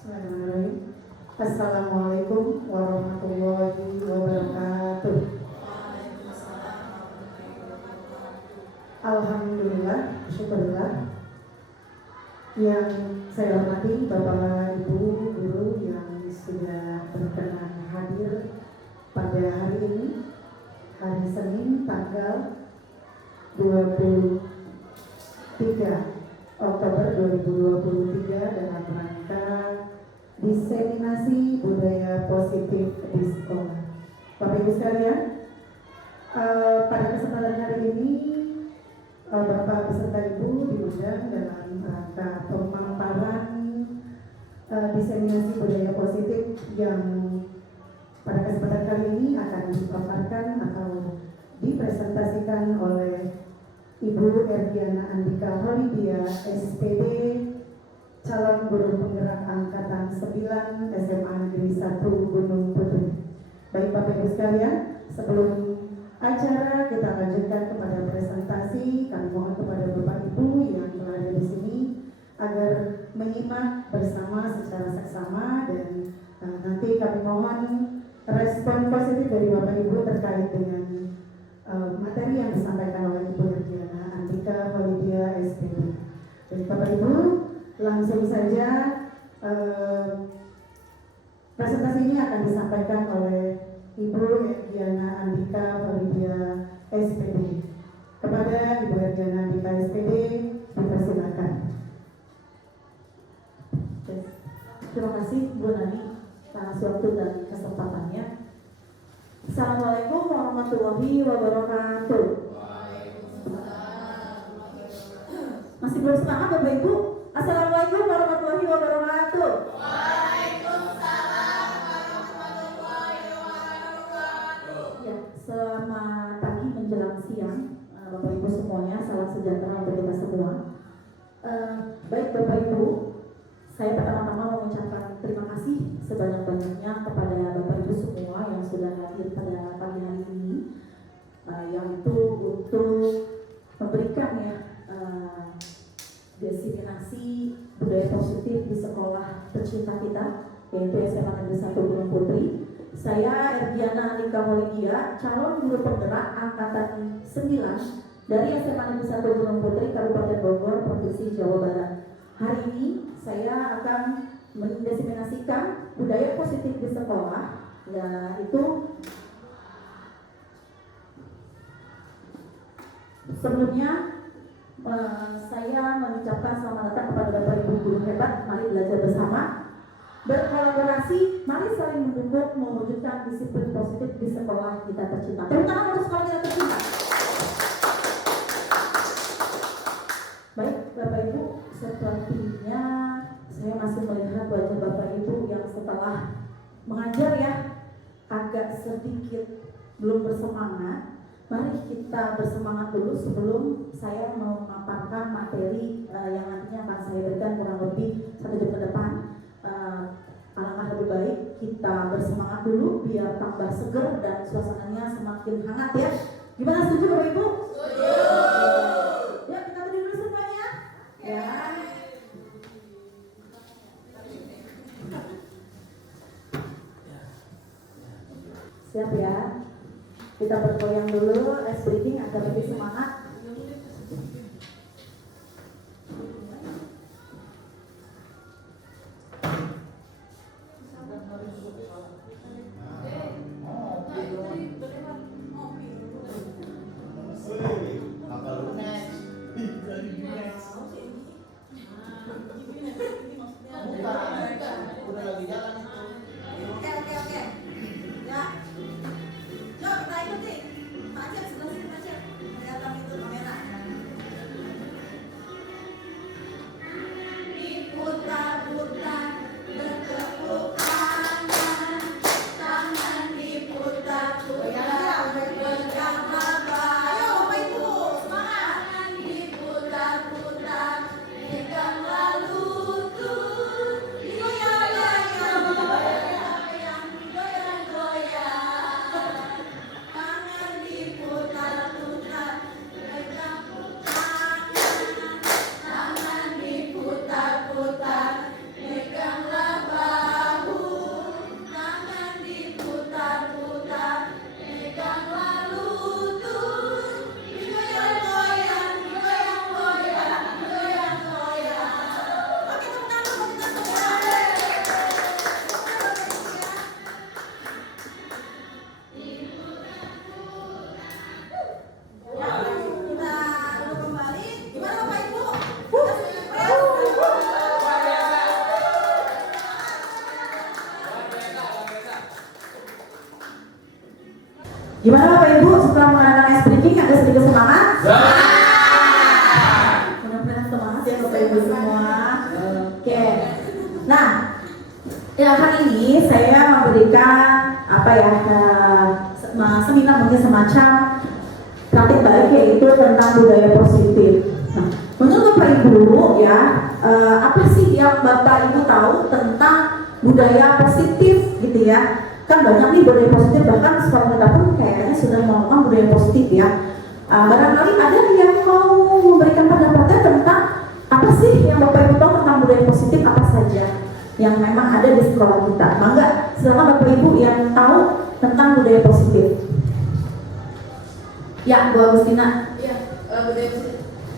Bismillahirrahmanirrahim. Assalamualaikum warahmatullahi wabarakatuh. Alhamdulillah, syukurlah. Yang saya hormati Bapak Ibu guru yang sudah berkenan hadir pada hari ini, hari Senin tanggal 23 Oktober 2023 dalam rangka diseminasi budaya positif di sekolah. Bapak Ibu sekalian, pada kesempatan hari ini Bapak beserta Ibu diundang dalam rangka pemaparan diseminasi budaya positif yang pada kesempatan kali ini akan dipaparkan atau dipresentasikan oleh Ibu Erdiana Andika Holidia, SPD, calon guru penggerak angkatan 9 SMA Negeri 1 Gunung Putri. Baik Bapak Ibu sekalian, sebelum acara kita lanjutkan kepada presentasi, kami mohon kepada Bapak Ibu yang berada di sini agar menyimak bersama secara seksama dan nanti kami mohon respon positif dari Bapak Ibu terkait dengan materi yang disampaikan oleh Ibu Erdiana Andika Holidia SPD. Jadi Bapak Ibu, langsung saja presentasi ini akan disampaikan oleh Ibu Erdiana Andika Holidia SPD. Kepada Ibu Erdiana Andika SPD, dipersilakan. Terima kasih Bu Nani atas waktu dan kesempatannya. Assalamualaikum warahmatullahi wabarakatuh. Masih belum semangat Bapak Ibu? Assalamualaikum warahmatullahi wabarakatuh. Waalaikumsalam warahmatullahi wabarakatuh. Ya, selamat pagi menjelang siang Bapak Ibu semuanya, salam sejahtera untuk kita semua. Baik Bapak Ibu, saya pertama-tama mengucapkan terima kasih sebanyak-banyaknya kepada Bapak Ibu semua yang sudah hadir pada pagi hari ini, yaitu untuk memberikan diseminasi budaya positif di sekolah tercinta kita, yaitu SMA Negeri 1 Gunung Putri. Saya Erdiana Andika Holidia, calon guru penggerak angkatan 9 dari SMA Negeri 1 Gunung Putri, Kabupaten Bogor, Provinsi Jawa Barat. Hari ini saya akan mendiseminasikan budaya positif di sekolah, yaitu sebelumnya saya mengucapkan selamat datang kepada Bapak Ibu guru hebat. Mari belajar bersama, berkolaborasi, mari saling mendukung mewujudkan disiplin positif di sekolah kita tercinta, terutama untuk sekolah kita tercinta. Baik Bapak Ibu, sepertinya saya masih melihat wajah Bapak Ibu yang setelah mengajar ya agak sedikit belum bersemangat. Mari kita bersemangat dulu sebelum saya memaparkan materi yang nantinya akan saya berikan kurang lebih 1 jam ke depan. Alangkah lebih baik kita bersemangat dulu biar tambah seger dan suasananya semakin hangat ya. Gimana, setuju Bapak Ibu? Setuju. Ya, kita berdiri dulu semuanya. Ya. Siap ya. Kita bergoyang dulu, ice breathing agar lebih semangat. Udah lagi jalan itu. Oke. Ya. Yuk kita ikuti. Pak Acep sebelah sini Pak Acep. Kelihatan itu. Gimana Bapak Ibu setelah mengadakan ice breaking ada sedikit semangat? Mudah-mudahan semangat ya Bapak Ibu semua. Oke. Nah, ya hari ini saya memberikan seminar mungkin semacam praktik baik yaitu tentang budaya positif. Nah, menurut Bapak Ibu ya, apa sih yang Bapak Ibu tahu tentang budaya positif gitu ya? Kan banyak nih budaya positif, bahkan sekolah kita pun kayaknya sudah melakukan budaya positif ya. Barangkali ada yang mau memberikan pendapatnya tentang apa sih yang Bapak Ibu tahu tentang budaya positif apa saja yang memang ada di sekolah kita. Mangga, silakan Bapak Ibu yang tahu tentang budaya positif. Ya, Bu Agustina. Iya,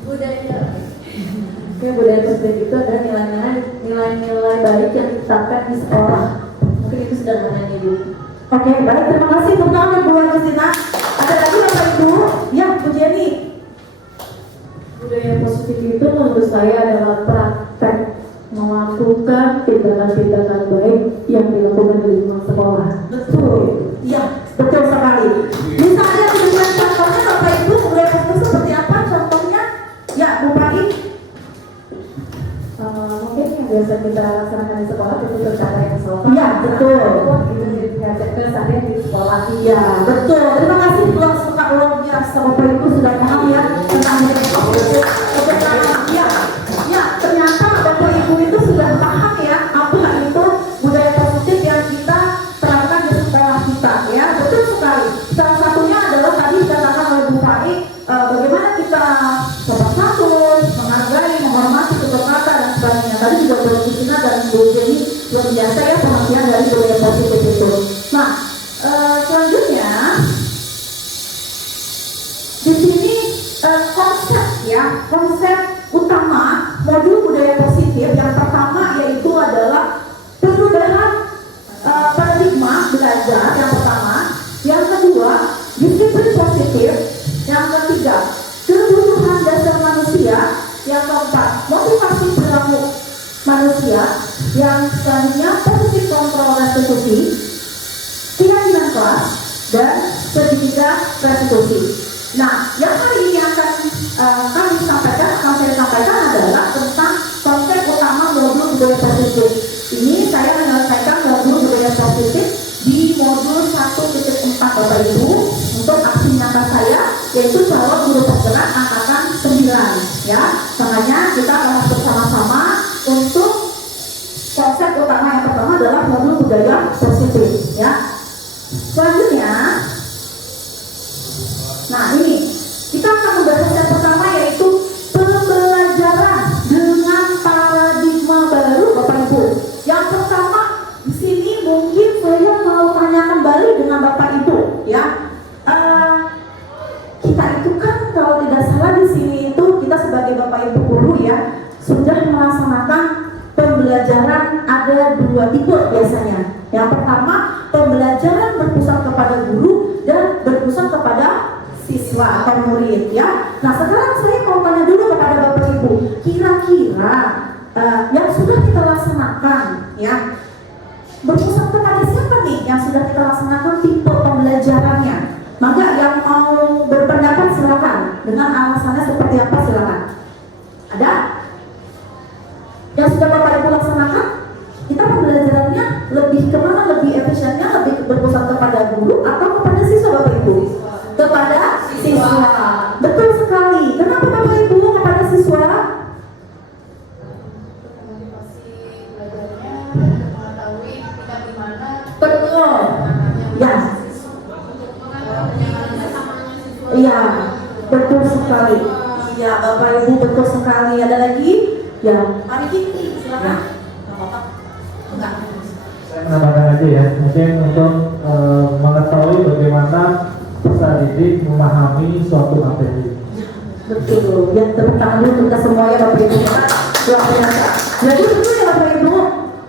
budaya Budaya positif itu adalah nilai-nilai baik yang ditetapkan di sekolah. Mungkin itu sederhananya Bu. Oke, baik, terima kasih untuk Bu Agustina. Ada lagi Bapak Ibu? Ya, Bu Jenny. budaya positif itu menurut saya adalah praktek melakukan tindakan-tindakan baik yang dilakukan di lingkungan sekolah. Betul, ya, betul sekali. Bisa ada dengan contohnya Bapak Ibu budaya positif seperti apa contohnya? Ya, Bu Pai. Mungkin yang biasa kita laksanakan di sekolah itu bercara yang sopan. Iya, betul. Itu diajak keseharian di sekolah. Iya, betul. Terima kasih luar biasa Bapak Ibu sudah paham ya tentang budaya positif. Ya, ya, ternyata Bapak Ibu itu sudah paham ya apa itu budaya positif yang kita terapkan di sekolah kita ya. Betul sekali. Salah satunya adalah tadi dikatakan oleh Bu Pai, bagaimana kita sopan santun, menghargai, menghormati tutur kata dan sebagainya. Tadi juga Bu Agustina dan Bu Jenny luar biasa ya pengertian dari budaya positif itu. Nah, selanjutnya di sini konsep utama modul budaya positif yang pertama yaitu adalah perubahan paradigma belajar yang pertama, yang kedua disiplin positif, yang ketiga kebutuhan dasar manusia, yang keempat motivasi perilaku manusia, yang selanjutnya positif kontrol restitusi, keyakinan kelas, dan segitiga restitusi. Nah, yang hari ini akan saya sampaikan adalah tentang konsep utama modul budaya positif. Ini saya menyelesaikan modul budaya positif di modul 1.4 Bapak Ibu untuk aksi nyata saya yaitu calon guru penggerak angkatan 9 ya. Makanya kita bahas bersama-sama untuk konsep utama yang pertama adalah modul budaya positif ya. Selanjutnya, nah ini kita akan membahas yang pertama yaitu pembelajaran dengan paradigma baru Bapak Ibu. Yang pertama di sini mungkin saya mau tanyakan balik dengan Bapak Ibu ya. Kita itu kan kalau tidak salah di sini itu kita sebagai Bapak Ibu guru ya sudah melaksanakan pembelajaran ada dua tipe biasanya. Yang pertama pembelajaran berpusat kepada guru dan berpusat kepada siswa atau murid ya. Nah sekarang saya mau tanya dulu kepada Bapak Ibu, kira-kira yang sudah kita laksanakan ya berpusat kepada siapa nih yang sudah kita laksanakan tipe pembelajarannya? Maka yang mau berpendapat silakan dengan alasannya seperti apa silakan. Ada? Yang sudah Bapak Ibu laksanakan? Kita pembelajarannya lebih kemana? Lebih efisiennya lebih berpusat kepada guru atau kepada siswa Bapak Ibu? Kepada siswa. Betul sekali. Kenapa Bapak Ibu kepada siswa? Motivasi belajarnya mengetahui kita di mana. Betul. Ya. Iya, betul sekali. Iya, Bapak Ibu betul sekali. Ada lagi? Ya, Pak Riki, silakan. Nggak apa-apa. Enggak. Saya menambahkan aja ya, mungkin untuk mengetahui bagaimana peserta didik memahami suatu materi. Betul, yang tepuk tangan dulu untuk kita semua ya Bapak Ibu. Luar biasa. Jadi betul ya Bapak Ibu.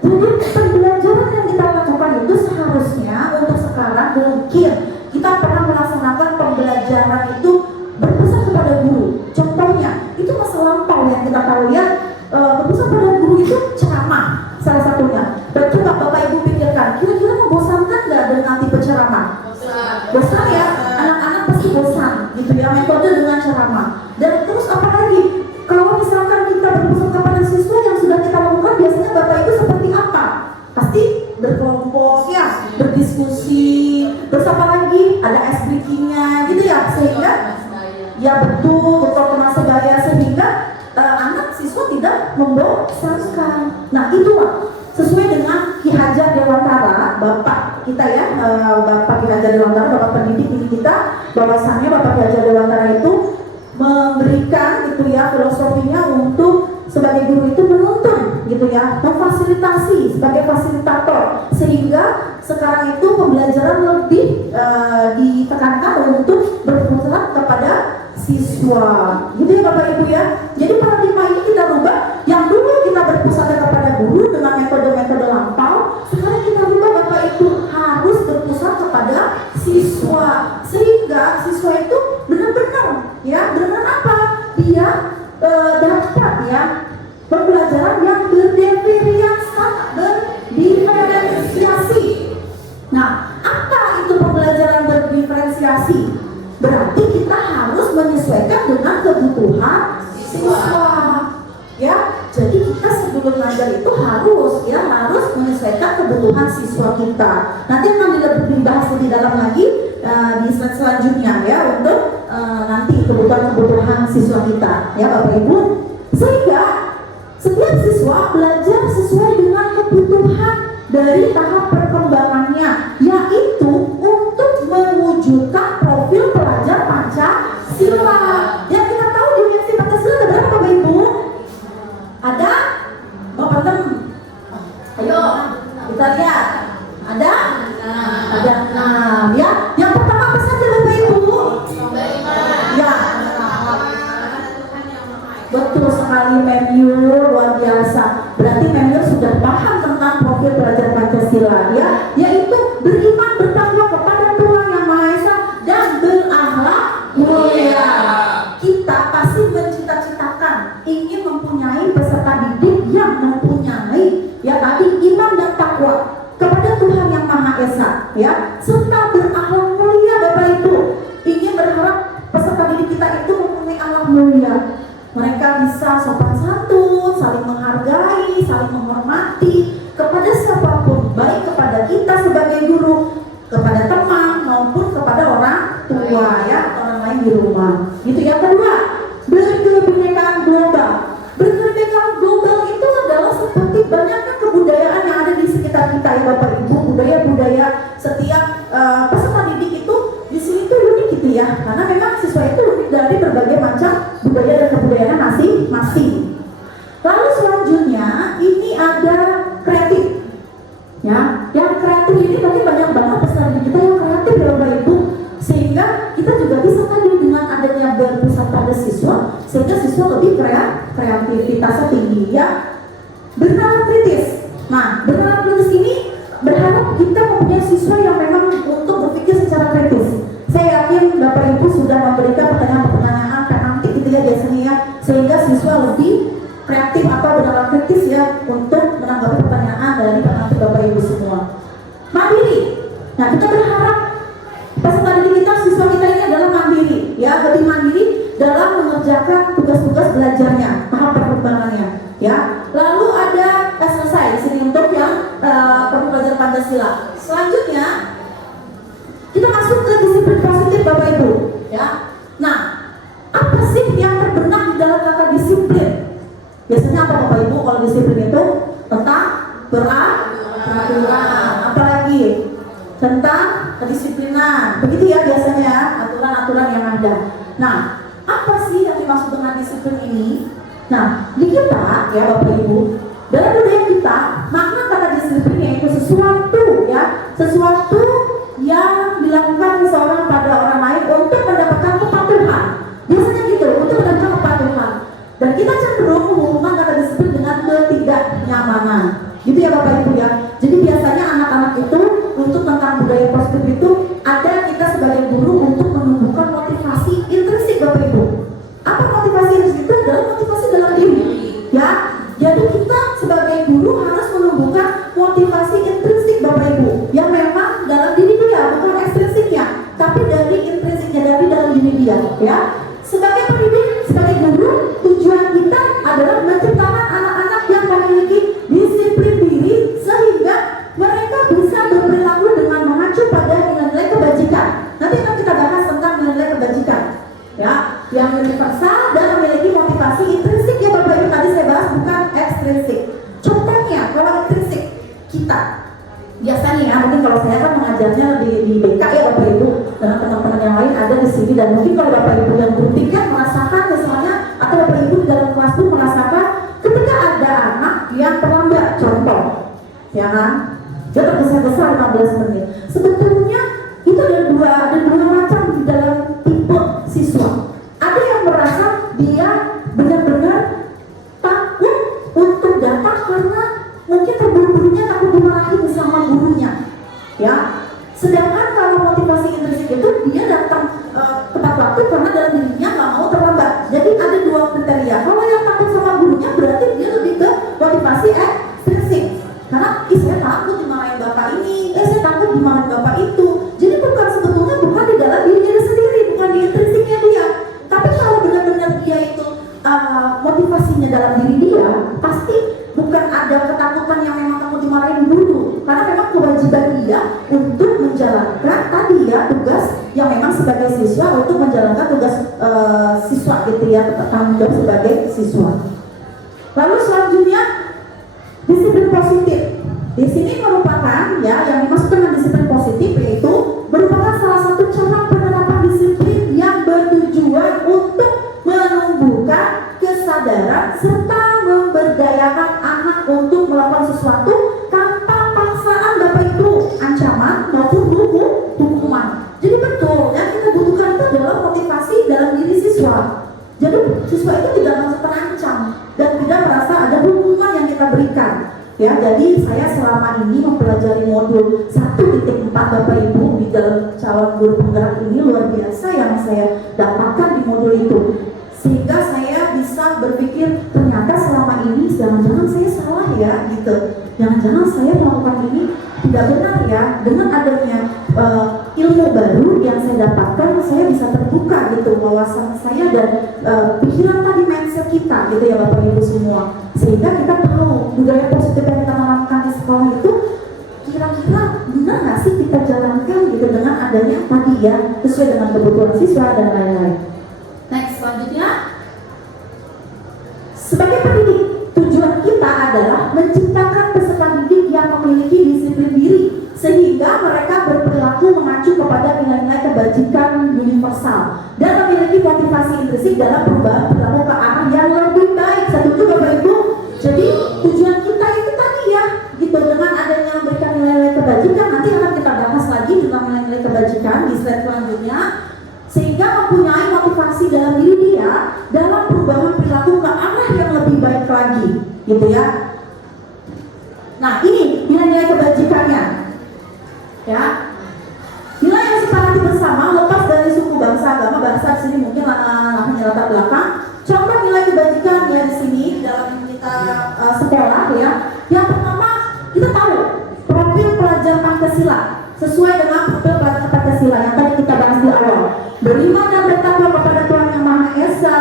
Jadi pembelajaran yang kita lakukan itu seharusnya untuk sekarang mungkin kita pernah melaksanakan pembelajaran itu berpusat kepada guru. Contohnya itu masa lampau yang kita tahu ya, berpusat pada guru itu ceramah salah satunya. Dan coba Bapak Ibu pikirkan, kira-kira membosankan nggak dengan tipe ceramah? Bosan ya? Terus apa lagi? Ada ice breaking-nya gitu ya, sehingga ya betul termasuk sebaya, sehingga anak siswa tidak membosankan. Nah itulah sesuai dengan Ki Hajar Dewantara, Bapak kita ya, Bapak Ki Hajar Dewantara, Bapak pendidik ini kita, bahwasannya Bapak Ki Hajar Dewantara itu memberikan gitu ya filosofinya untuk sebagai guru itu menuntun gitu ya, memfasilitasi sebagai fasilitator, sehingga sekarang itu pembelajaran lebih ditekankan untuk berpusat kepada siswa gitu ya Bapak Ibu ya. Jadi paradigma ini kita rubah, yang dulu kita berpusat kepada guru dengan metode-metode lampau, sekarang kita rubah Bapak Ibu harus berpusat kepada siswa, sehingga siswa itu benar-benar ya, benar apa? Dia dapat ya pembelajaran yang berdiferensiasi. Nah, apa itu pembelajaran berdiferensiasi? Berarti kita harus menyesuaikan dengan kebutuhan siswa. Ya, jadi kita sebelum belajar itu harus menyesuaikan kebutuhan siswa kita. Nanti akan dibahas lebih dalam lagi di slide selanjutnya ya, untuk nanti kebutuhan siswa kita ya Bapak Ibu. Sehingga setiap siswa belajar sesuai dengan kebutuhan dari tahap perkembangannya, yaitu untuk mewujudkan profil pelajar Pancasila. Yang kita tahu di Universitas Pancasila ada berapa Bapak Ibu? Ada 6. Ayo kita lihat. Ada 6 ya. Yang pertama apa saja Bapak Ibu? Ya. Betul sekali Memyu, luar biasa. Berarti Memyu sudah paham tentang profil pelajar Pancasila ya, yaitu beriman bertakwa kepada Tuhan Yang Maha Esa dan berakhlak mulia. Kita pasti mencita-citakan ingin mempunyai peserta didik yang mempunyai ya tadi iman dan takwa kepada Tuhan Yang Maha Esa ya, serta berakhlak mulia Bapak Ibu. Ingin berharap peserta didik kita itu mempunyai akhlak mulia. Mereka bisa sopan santun, saling menghargai, saling menghormati kepada siapapun, baik kepada kita sebagai guru, kepada teman maupun kepada orang tua ya, orang lain di rumah. Gitu. Yang kedua, berkebinekaan global. Berkebinekaan global itu adalah seperti banyaknya kebudayaan yang ada di sekitar kita ya Bapak Ibu. Budaya-budaya setiap peserta didik itu di sini tuh unik gitu ya, karena memang siswa itu unik dari berbagai macam budaya dan kebudayaan masing-masing. Lalu selanjutnya ini ada kreatif ya, yang kreatif ini tadi banyak banget peserta didik kita yang kreatif ya Bapak Ibu, sehingga kita juga bisa tadi dengan adanya berpusat pada siswa, sehingga siswa lebih kreativitasnya tinggi ya. Bernalar kritis. Nah, bernalar kritis ini berharap kita mempunyai siswa yang memang untuk berpikir secara kritis. Saya yakin Bapak Ibu sudah memberikan pertanyaan-pertanyaan preemptif gitu ya biasanya ya, sehingga siswa lebih kreatif atau bernalar kritis ya untuk menanggapi pertanyaan dari penanti Bapak Ibu semua. Mandiri. Nah, kita berharap peserta didik kita, siswa kita ini adalah mandiri ya, lebih mandiri dalam mengerjakan tugas-tugas belajarnya, tahap perkembangannya ya. Lalu ada selesai di sini untuk yang pembelajaran Pancasila. Selanjutnya kita masuk ke disiplin positif Bapak Ibu ya. Nah, apa sih yang terbenak di dalam kata disiplin? Biasanya apa Bapak Ibu kalau disiplin itu? Tentang peraturan, apalagi tentang kedisiplinan. Begitu ya biasanya ya, aturan-aturan yang ada. Nah, apa sih yang dimaksud dengan disiplin ini? Nah, di kita ya Bapak Ibu, dalam budaya kita, makna kata disiplin yaitu sesuatu ya, sesuatu yang dilakukan seseorang pada orang lain untuk mendapatkan kepatuhan. Biasanya gitu, untuk mendapatkan kepatuhan. Dan kita cenderung menghubungkan kata disiplin dengan ketidaknyamanan. Gitu ya Bapak Ibu ya. Jadi biasanya anak-anak itu untuk tentang budaya positif itu ada kita sebagai guru untuk menumbuhkan motivasi intrinsik Bapak Ibu. Apa motivasi intrinsik itu? Adalah motivasi dalam diri ya. Jadi kita sebagai guru harus menumbuhkan motivasi intrinsik Bapak Ibu yang memang kita. Biasanya ya, mungkin kalau saya kan mengajarnya di BK ya Bapak Ibu, dengan teman-teman yang lain ada di sini, dan mungkin kalau Bapak Ibu yang bertiga merasakan misalnya, atau Bapak Ibu di dalam kelas pun merasakan ketika ada anak yang terlambat, contoh, ya kan, dia tergesa-gesa 15 menit. Sebetulnya itu ada dua macam di dalam tipe siswa. Ada yang merasa dia benar-benar takut untuk datang karena mungkin terburu-burunya takut dimarahin sama gurunya, ya. Sedangkan kalau motivasi intrinsik itu dia datang tepat waktu karena dalam dirinya nggak mau terlambat. Jadi ada dua kriteria. Kalau yang takut sama gurunya berarti dia lebih ke motivasi ekstrinsik. Karena saya takut dimarahin bapak ini, saya takut dimarahin bapak itu. Jadi sebetulnya bukan di dalam diri dia sendiri, bukan di intrinsiknya dia. Tapi kalau benar-benar dia itu motivasinya dalam diri dia, pasti bukan ada ketakutan yang memang takut dimarahin guru, karena memang kewajiban dia untuk menjalankan tadi ya tugas yang memang sebagai siswa, untuk menjalankan tugas siswa gitu ya, tanggung jawab sebagai siswa. Lalu selanjutnya disiplin positif. Di sini merupakan ya yang dimaksud dengan disiplin positif yaitu merupakan salah satu cara penerapan disiplin yang bertujuan untuk menumbuhkan kesadaran serta memberdayakan anak untuk melakukan sesuatu tanpa paksaan Bapak Ibu, ancaman maupun hukuman. Jadi betul yang kita butuhkan itu adalah motivasi dalam diri siswa. Jadi siswa itu tidak merasa terancam dan tidak merasa ada hukuman yang kita berikan. Ya, jadi saya selama ini mempelajari modul 1.4 Bapak Ibu di dalam calon guru penggerak ini luar biasa yang saya dapatkan di modul itu. Sehingga saya bisa berpikir ternyata selama ini jangan-jangan saya salah ya gitu. Jangan-jangan saya melakukan ini tidak benar ya. Dengan adanya ilmu baru yang saya dapatkan, saya bisa terbuka gitu wawasan saya dan pikiran tadi, mindset kita gitu ya Bapak Ibu semua. Sehingga kita tahu budaya positif yang kita tanamkan di sekolah itu kira-kira benar nggak sih kita jalankan gitu dengan adanya tadi ya, sesuai dengan kebutuhan siswa dan lain-lain. Next, selanjutnya sebagai pendidik, tujuan kita adalah menciptakan peserta didik yang memiliki disiplin diri sehingga mereka berperilaku mengacu kepada nilai-nilai kebajikan universal dan memiliki motivasi intrinsik dalam perubahan perilaku ke arah yang lebih baik. Setuju Bapak Ibu? Jadi tujuan kita itu tadi ya gitu, dengan adanya memberikan nilai-nilai kebajikan, nanti akan kita bahas lagi tentang nilai-nilai kebajikan di slide selanjutnya, sehingga mempunyai motivasi dalam diri dia dalam perubahan perilaku ke arah yang lebih baik lagi gitu ya. Nah ini nilai-nilai kebajikannya ya, nilai yang sepakati bersama lepas dari suku, bangsa, agama. Bahasa di sini mungkin hanya latar belakang. Contoh nilai kebajikan ya di sini dalam kita sekolah ya. Yang pertama kita tahu profil pelajar Pancasila sesuai dengan profil pelajar Pancasila yang tadi kita bahas di awal. Beriman dan bertakwa kepada Tuhan Yang Maha Esa,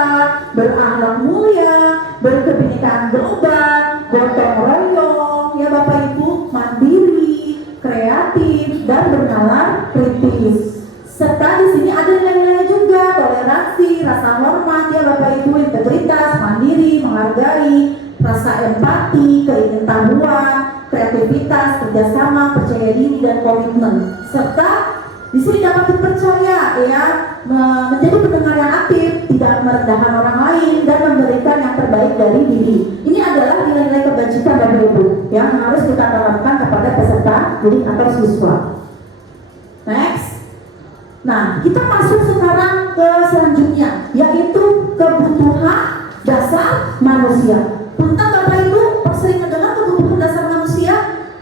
berakhlak mulia, berkebinekaan global, gotong royong, ya Bapak Ibu, mandiri, kreatif, dan bernalar kritis. Serta di sini ada nilai-nilai juga, toleransi, rasa hormat, ya Bapak Ibu, integritas, mandiri, menghargai, rasa empati, keingintahuan, kreativitas, kerjasama, percaya diri, dan komitmen. Serta di sini dapat dipercaya ya, menjadi pendengar yang aktif, tidak merendahkan orang lain, dan memberikan yang terbaik dari diri. Ini adalah nilai-nilai kebajikan Bapak Ibu yang harus kita tanamkan kepada peserta didik atau siswa. Next. Nah, kita masuk sekarang ke selanjutnya, yaitu kebutuhan dasar manusia. Tentang Bapak Ibu sering mendengar kebutuhan dasar manusia,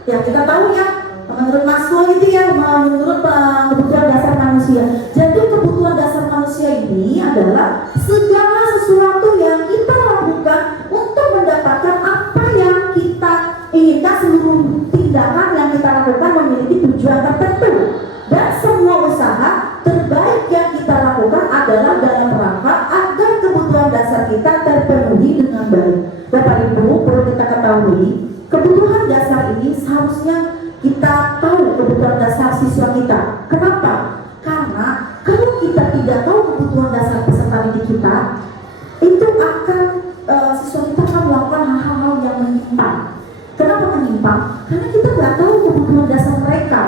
ya kita tahu ya, menurut Maslow itu ya, menurut kebutuhan dasar manusia. Jadi kebutuhan dasar manusia ini adalah segala sesuatu yang kita lakukan untuk mendapatkan apa yang kita inginkan. Seluruh tindakan yang kita lakukan memiliki tujuan tertentu, dan semua usaha terbaik yang kita lakukan adalah dalam rangka agar kebutuhan dasar kita terpenuhi dengan baik. Bapak Ibu perlu kita ketahui, kebutuhan dasar ini seharusnya kita tahu kebutuhan dasar siswa kita. Kenapa? Karena kalau kita tidak tahu kebutuhan dasar peserta didik kita, itu akan siswa kita akan melakukan hal-hal yang menyimpang. Kenapa menyimpang? Karena kita nggak dasar mereka.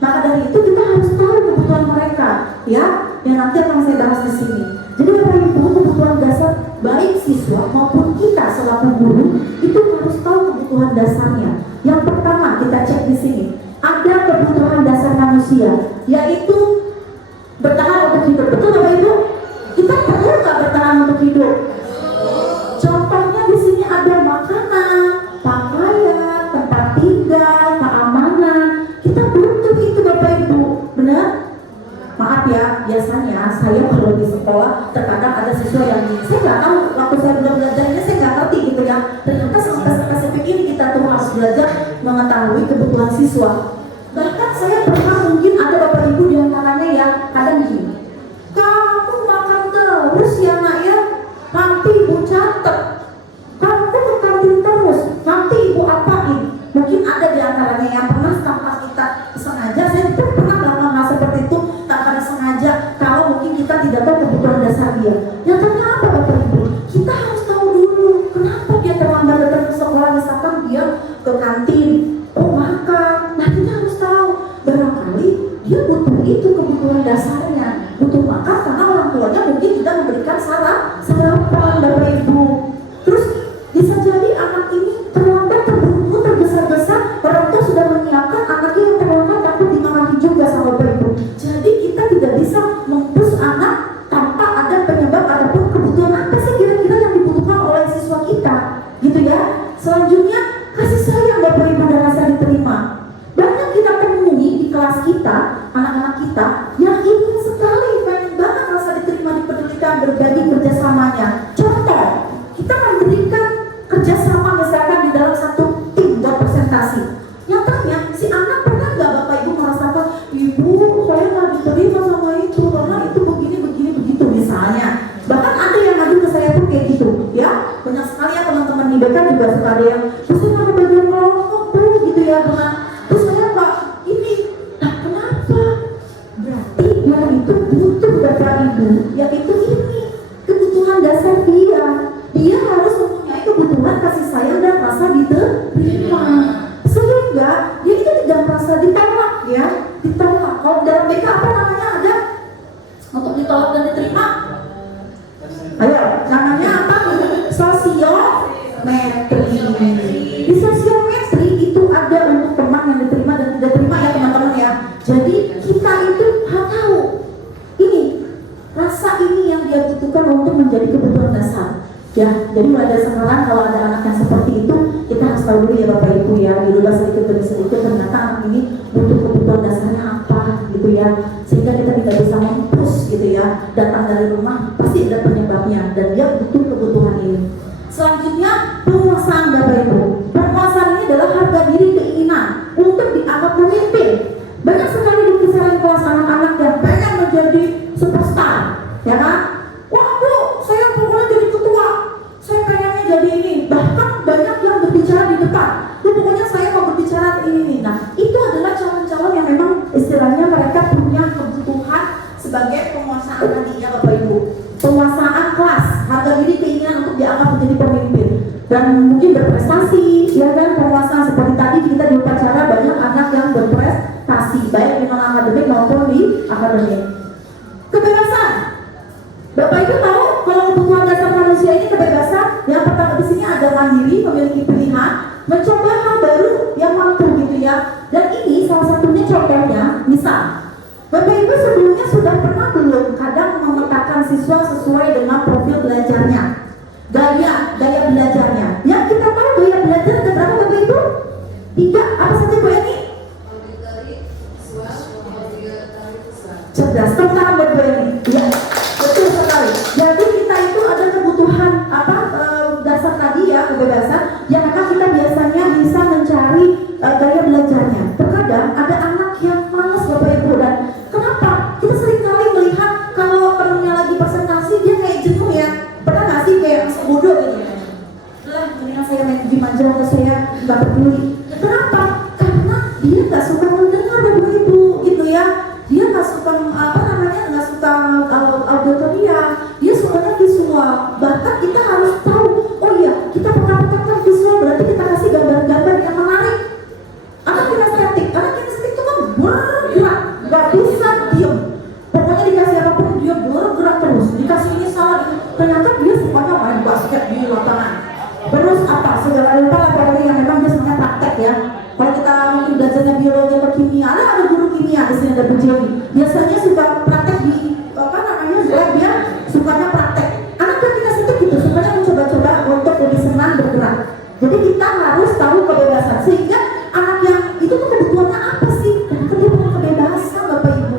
Maka dari itu kita harus tahu kebutuhan mereka, ya, yang nanti akan saya bahas di sini. Jadi Bapak Ibu, kebutuhan dasar baik siswa maupun kita selaku guru itu harus tahu kebutuhan dasarnya. Yang pertama kita cek di sini, ada kebutuhan dasar manusia, yaitu bertahan untuk hidup. Betul Bapak Ibu? Kita perlu nggak bertahan untuk hidup? Contohnya di sini ada makanan, pakaian, tempat tinggal, keamanan. Kita butuh itu Bapak Ibu, benar? Maaf ya, biasanya saya kalau di sekolah terkadang ada siswa yang saya nggak tahu waktu saya belum belajar ini saya nggak ngerti gitu ya. Ternyata sampai spesifik ini kita tuh harus belajar mengetahui kebutuhan siswa. Bahkan saya pernah mungkin ada Bapak Ibu di antaranya yang kadang gini, kamu makan terus ya nak ya, nanti ibu catet. Kamu ke kantin terus, nanti ibu apain? Mungkin ada di antaranya yang pernah tanpa kita sengaja, saya pun pernah melakukan hal seperti itu tanpa sengaja. Kalau mungkin kita tidak tahu kebutuhan dasar dia. Nyatanya apa Bapak Ibu? Kita harus tahu dulu kenapa dia terlambat datang ke sekolah. Misalkan dia ke kantin, makan. Nah kita harus tahu barangkali dia butuh itu kebutuhan dasarnya, butuh makan karena orang tuanya mungkin tidak memberikan sarapan Bapak Ibu. Terus bisa jadi anak ini terlambat, terburu-buru, tergesa-gesa, orang tua sudah menyiapkan anaknya yang terlambat takut dimarahi juga sama Bapak Ibu. Jadi kita tidak bisa mempush anak tanpa ada penyebab ataupun kebutuhan apa sih kira-kira yang dibutuhkan oleh siswa kita, gitu ya. Selanjutnya kasih sayang Bapak Ibu dan rasa diterima. Banyak kita temui di kelas kita, anak-anak kita yang ingin sekali, pengen banget rasa diterima, dipedulikan, berbagi kerjasamanya. Contoh, kita memberikan kerjasama misalkan di dalam satu tim buat presentasi. Nyatanya si anak pernah nggak Bapak Ibu merasakan, ibu saya nggak diterima sama itu karena itu begini begitu misalnya. Bahkan ada yang ngadu ke saya pun kayak gitu, ya. Banyak sekali ya teman-teman di BK juga suka ada yang, terus saya nggak bagian kelompok tuh gitu ya, dengan terus saya nggak ini. Nah kenapa? Berarti yang itu butuh Bapak Ibu, yaitu ini kebutuhan dasar dia. Dia harus mempunyai kebutuhan kasih sayang dan rasa diterima, sehingga dia itu tidak merasa ditolak, ya. Ditolak. Kalau dalam BK apa namanya ada untuk ditolak dan diterima? Ayo, namanya apa? Sosiometri. Di sosiometri itu ada untuk teman yang diterima dan tidak terima ya teman-teman ya. Jadi kita itu harus tahu ini rasa ini yang dia butuhkan untuk menjadi kebutuhan dasar. Ya, jadi mulai dari sekarang kalau ada anak yang seperti itu, kita harus tahu dulu ya Bapak Ibu ya, dirubah sedikit demi sedikit ternyata anak ini butuh kebutuhan dasarnya apa gitu ya, sehingga kita tidak bisa mempush gitu ya, datang dari rumah pasti ada penyebabnya dan dia butuh kebutuhan ini. Selanjutnya penguasaan Bapak Ibu. Penguasaan ini adalah harga diri, keinginan untuk dianggap pemimpin. Banyak sekali di kisaran kelas anak-anak yang pengen menjadi superstar, ya kan? Wah Bu, saya pokoknya jadi ketua, saya pengennya jadi ini. Bahkan banyak yang berbicara di depan, pokoknya saya mau berbicara ini. Nah itu adalah calon-calon yang memang istilahnya mereka punya kebutuhan sebagai penguasaan tadi ya Bapak Ibu. Penguasaan kelas, harga diri, keinginan untuk dianggap menjadi pemimpin dan mungkin berprestasi, ya kan? Penguasaan seperti tadi kita di upacara banyak anak yang berprestasi baik di non akademik maupun di akademik. Kebebasan, Bapak Ibu tahu kalau kebutuhan dasar manusia ini kebebasan. Yang pertama di sini ada mandiri, memiliki pilihan, mencoba hal baru yang mampu gitu ya. Dan ini salah satunya contohnya, misal Bapak Ibu sebelumnya sudah pernah belum kadang memetakan siswa sesuai dengan profil belajarnya, gaya belajarnya. Yang kita tahu gaya belajar ada berapa Bapak Ibu? 3, apa saja Bu Eni? Cerdas, tentang Bapak Eni. Ya, betul sekali. Jadi kita itu ada kebutuhan dasar tadi ya, kebebasan yang akan kita biasanya bisa mencari gaya belajarnya. Terkadang ada anak yang malas Bapak Ibu, dan kenapa? Kita sering kali melihat kalau temennya lagi presentasi dia kayak jenuh ya. Pernah nggak sih kayak bodoh gitu ya? Lah, mendingan saya main game aja atau saya nggak peduli. Kenapa? Karena dia nggak suka mendengar Bapak Ibu gitu ya. Dia nggak suka nggak ternyata dia sukanya main basket di lapangan. Terus apa? Segala lupa apalagi yang memang dia semuanya praktek ya. Kalau kita mungkin belajarnya biologi atau kimia, ada guru kimia di sini ada Bu Jenny. Biasanya suka praktek di apa namanya lab ya, sukanya praktek. Anak kita itu gitu, sukanya mencoba-coba untuk lebih senang bergerak. Jadi kita harus tahu kebebasan sehingga anak yang itu tuh kebutuhannya apa sih? Karena dia punya kebebasan Bapak Ibu.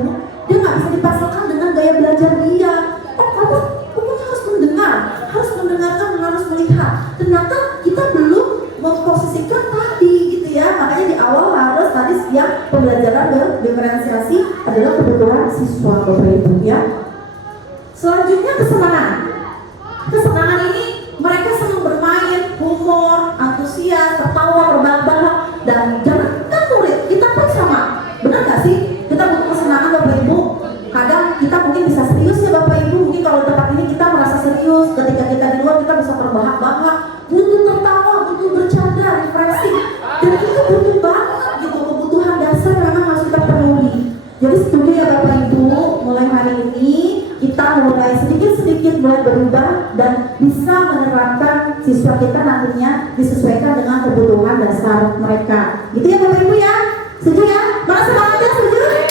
Dia nggak bisa dipaksakan dengan gaya belajar dia. Oh kamu pokoknya harus mendengar, harus mendengarkan, harus melihat. Ternyata kita belum memposisikan tadi gitu ya. Makanya di awal harus tadi yang pembelajaran berdiferensiasi adalah kebutuhan siswa Bapak Ibu ya. Selanjutnya kesenangan. Kesenangan ini mereka senang bermain, humor, antusias, tertawa, berbahak-bahak, dan jangankan murid, kita pun sama. Benar nggak sih? Kita butuh kesenangan Bapak Ibu. Kadang kita mungkin bisa serius ya Bapak Ibu. Mungkin kalau di tempat ini kita merasa serius. Ketika kita di luar kita bisa terbahak-bahak, butuh tertawa, butuh bercanda, refreshing. Dan itu butuh banget gitu, kebutuhan dasar memang harus kita penuhi. Jadi setuju ya Bapak Ibu, mulai hari ini kita mulai sedikit-sedikit mulai berubah dan bisa menerapkan siswa kita nantinya disesuaikan dengan kebutuhan dasar mereka. Gitu ya Bapak Ibu ya? Setuju ya? Mana semangatnya setuju? Ya.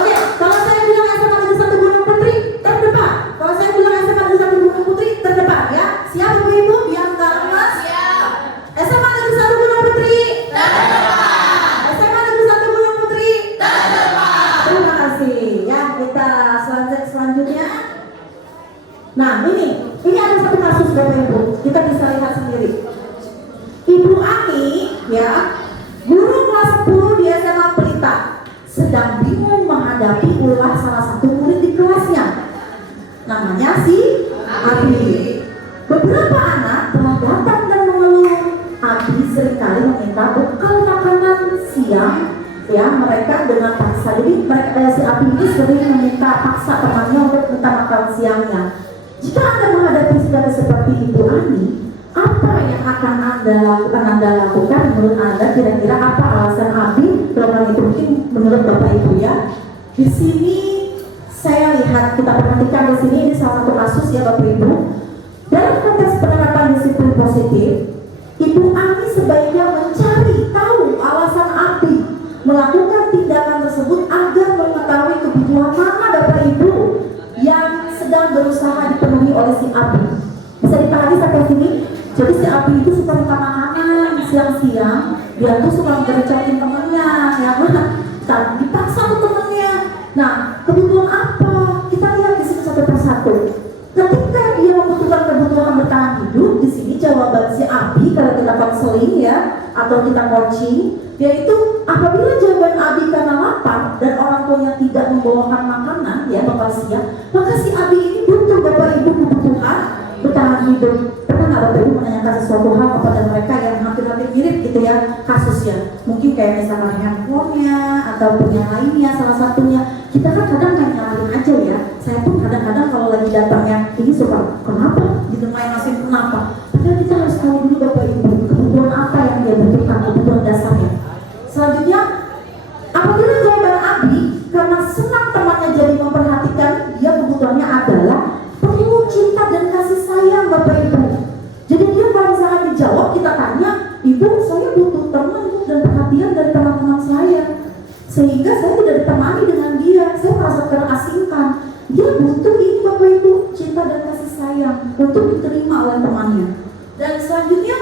Oke, kalau saya bilang SMA Negeri 1 Gunung Putri terdepan. Kalau saya bilang SMA Negeri 1 Gunung Putri terdepan ya. Siap Bapak Ibu? Biar enggak lemas. Siap. SMA Negeri 1 Gunung Putri terdepan. SMA Negeri 1 Gunung Putri terdepan. Terima kasih ya. Kita selanjutnya. Nah ini ada satu kasus Bapak Ibu. Kita bisa lihat sendiri. Ibu Ani ya, guru kelas 10 di SMA Pelita, sedang bingung menghadapi ulah salah satu murid di kelasnya. Namanya si Abi. Beberapa anak telah datang dan mengeluh. Abi seringkali meminta bekal makanan siang ya mereka dengan paksa. Jadi mereka si Abi ini sering meminta paksa temannya untuk minta makan siangnya. Jika Anda menghadapi situasi seperti Ibu Ani, apa yang akan Anda lakukan menurut Anda? Kira-kira apa alasan Abi melakukan itu? Mungkin menurut Bapak Ibu ya. Di sini saya lihat, kita perhatikan di sini ini salah satu kasus ya Bapak Ibu. Dalam konteks penerapan disiplin positif, Ibu Ani sebaiknya mencari tahu alasan Abi melakukan tindakan tersebut agar mengetahui kebutuhan mana Bapak Ibu yang sedang berusaha dipenuhi oleh si Abi. Bisa dipahami sampai sini? Jadi si Abi itu suka minta makanan siang-siang, dia tuh suka ngerecokin temennya, ya kan? Dipaksa tuh temennya. Nah, kebutuhan apa? Kita lihat di sini satu persatu. Ketika dia membutuhkan kebutuhan bertahan hidup, di sini jawaban si Abi kalau kita konseling ya, atau kita coaching, yaitu apabila jawaban Abi karena lapar dan orang tuanya tidak membawakan makanan ya makan siang, maka si Abi ini butuh Bapak Ibu kebutuhan bertahan hidup. Pernah nggak Bapak Ibu menanyakan sesuatu hal kepada mereka yang hampir-hampir mirip gitu ya kasusnya? Mungkin kayak misalnya handphonenya atau punya lainnya salah satunya. Kita kan kadang main nyalahin aja ya. Saya pun kadang-kadang kalau lagi datangnya ini suka kenapa? Gitu main masih kenapa? Padahal kita harus tahu dulu Bapak Ibu kebutuhan apa yang dia butuhkan, kebutuhan dasarnya. Selanjutnya, apabila jawaban Abi karena senang temannya jadi memperhatikan, dia kebutuhannya adalah perlu cinta dan kasih sayang Bapak Ibu. Jadi dia kalau misalnya dijawab, kita tanya, Ibu saya butuh teman dan perhatian dari teman-teman saya, sehingga saya tidak ditemani dengan dia, saya merasa terasingkan. Dia butuh ini Bapak Ibu, cinta dan kasih sayang untuk diterima oleh temannya. Dan selanjutnya,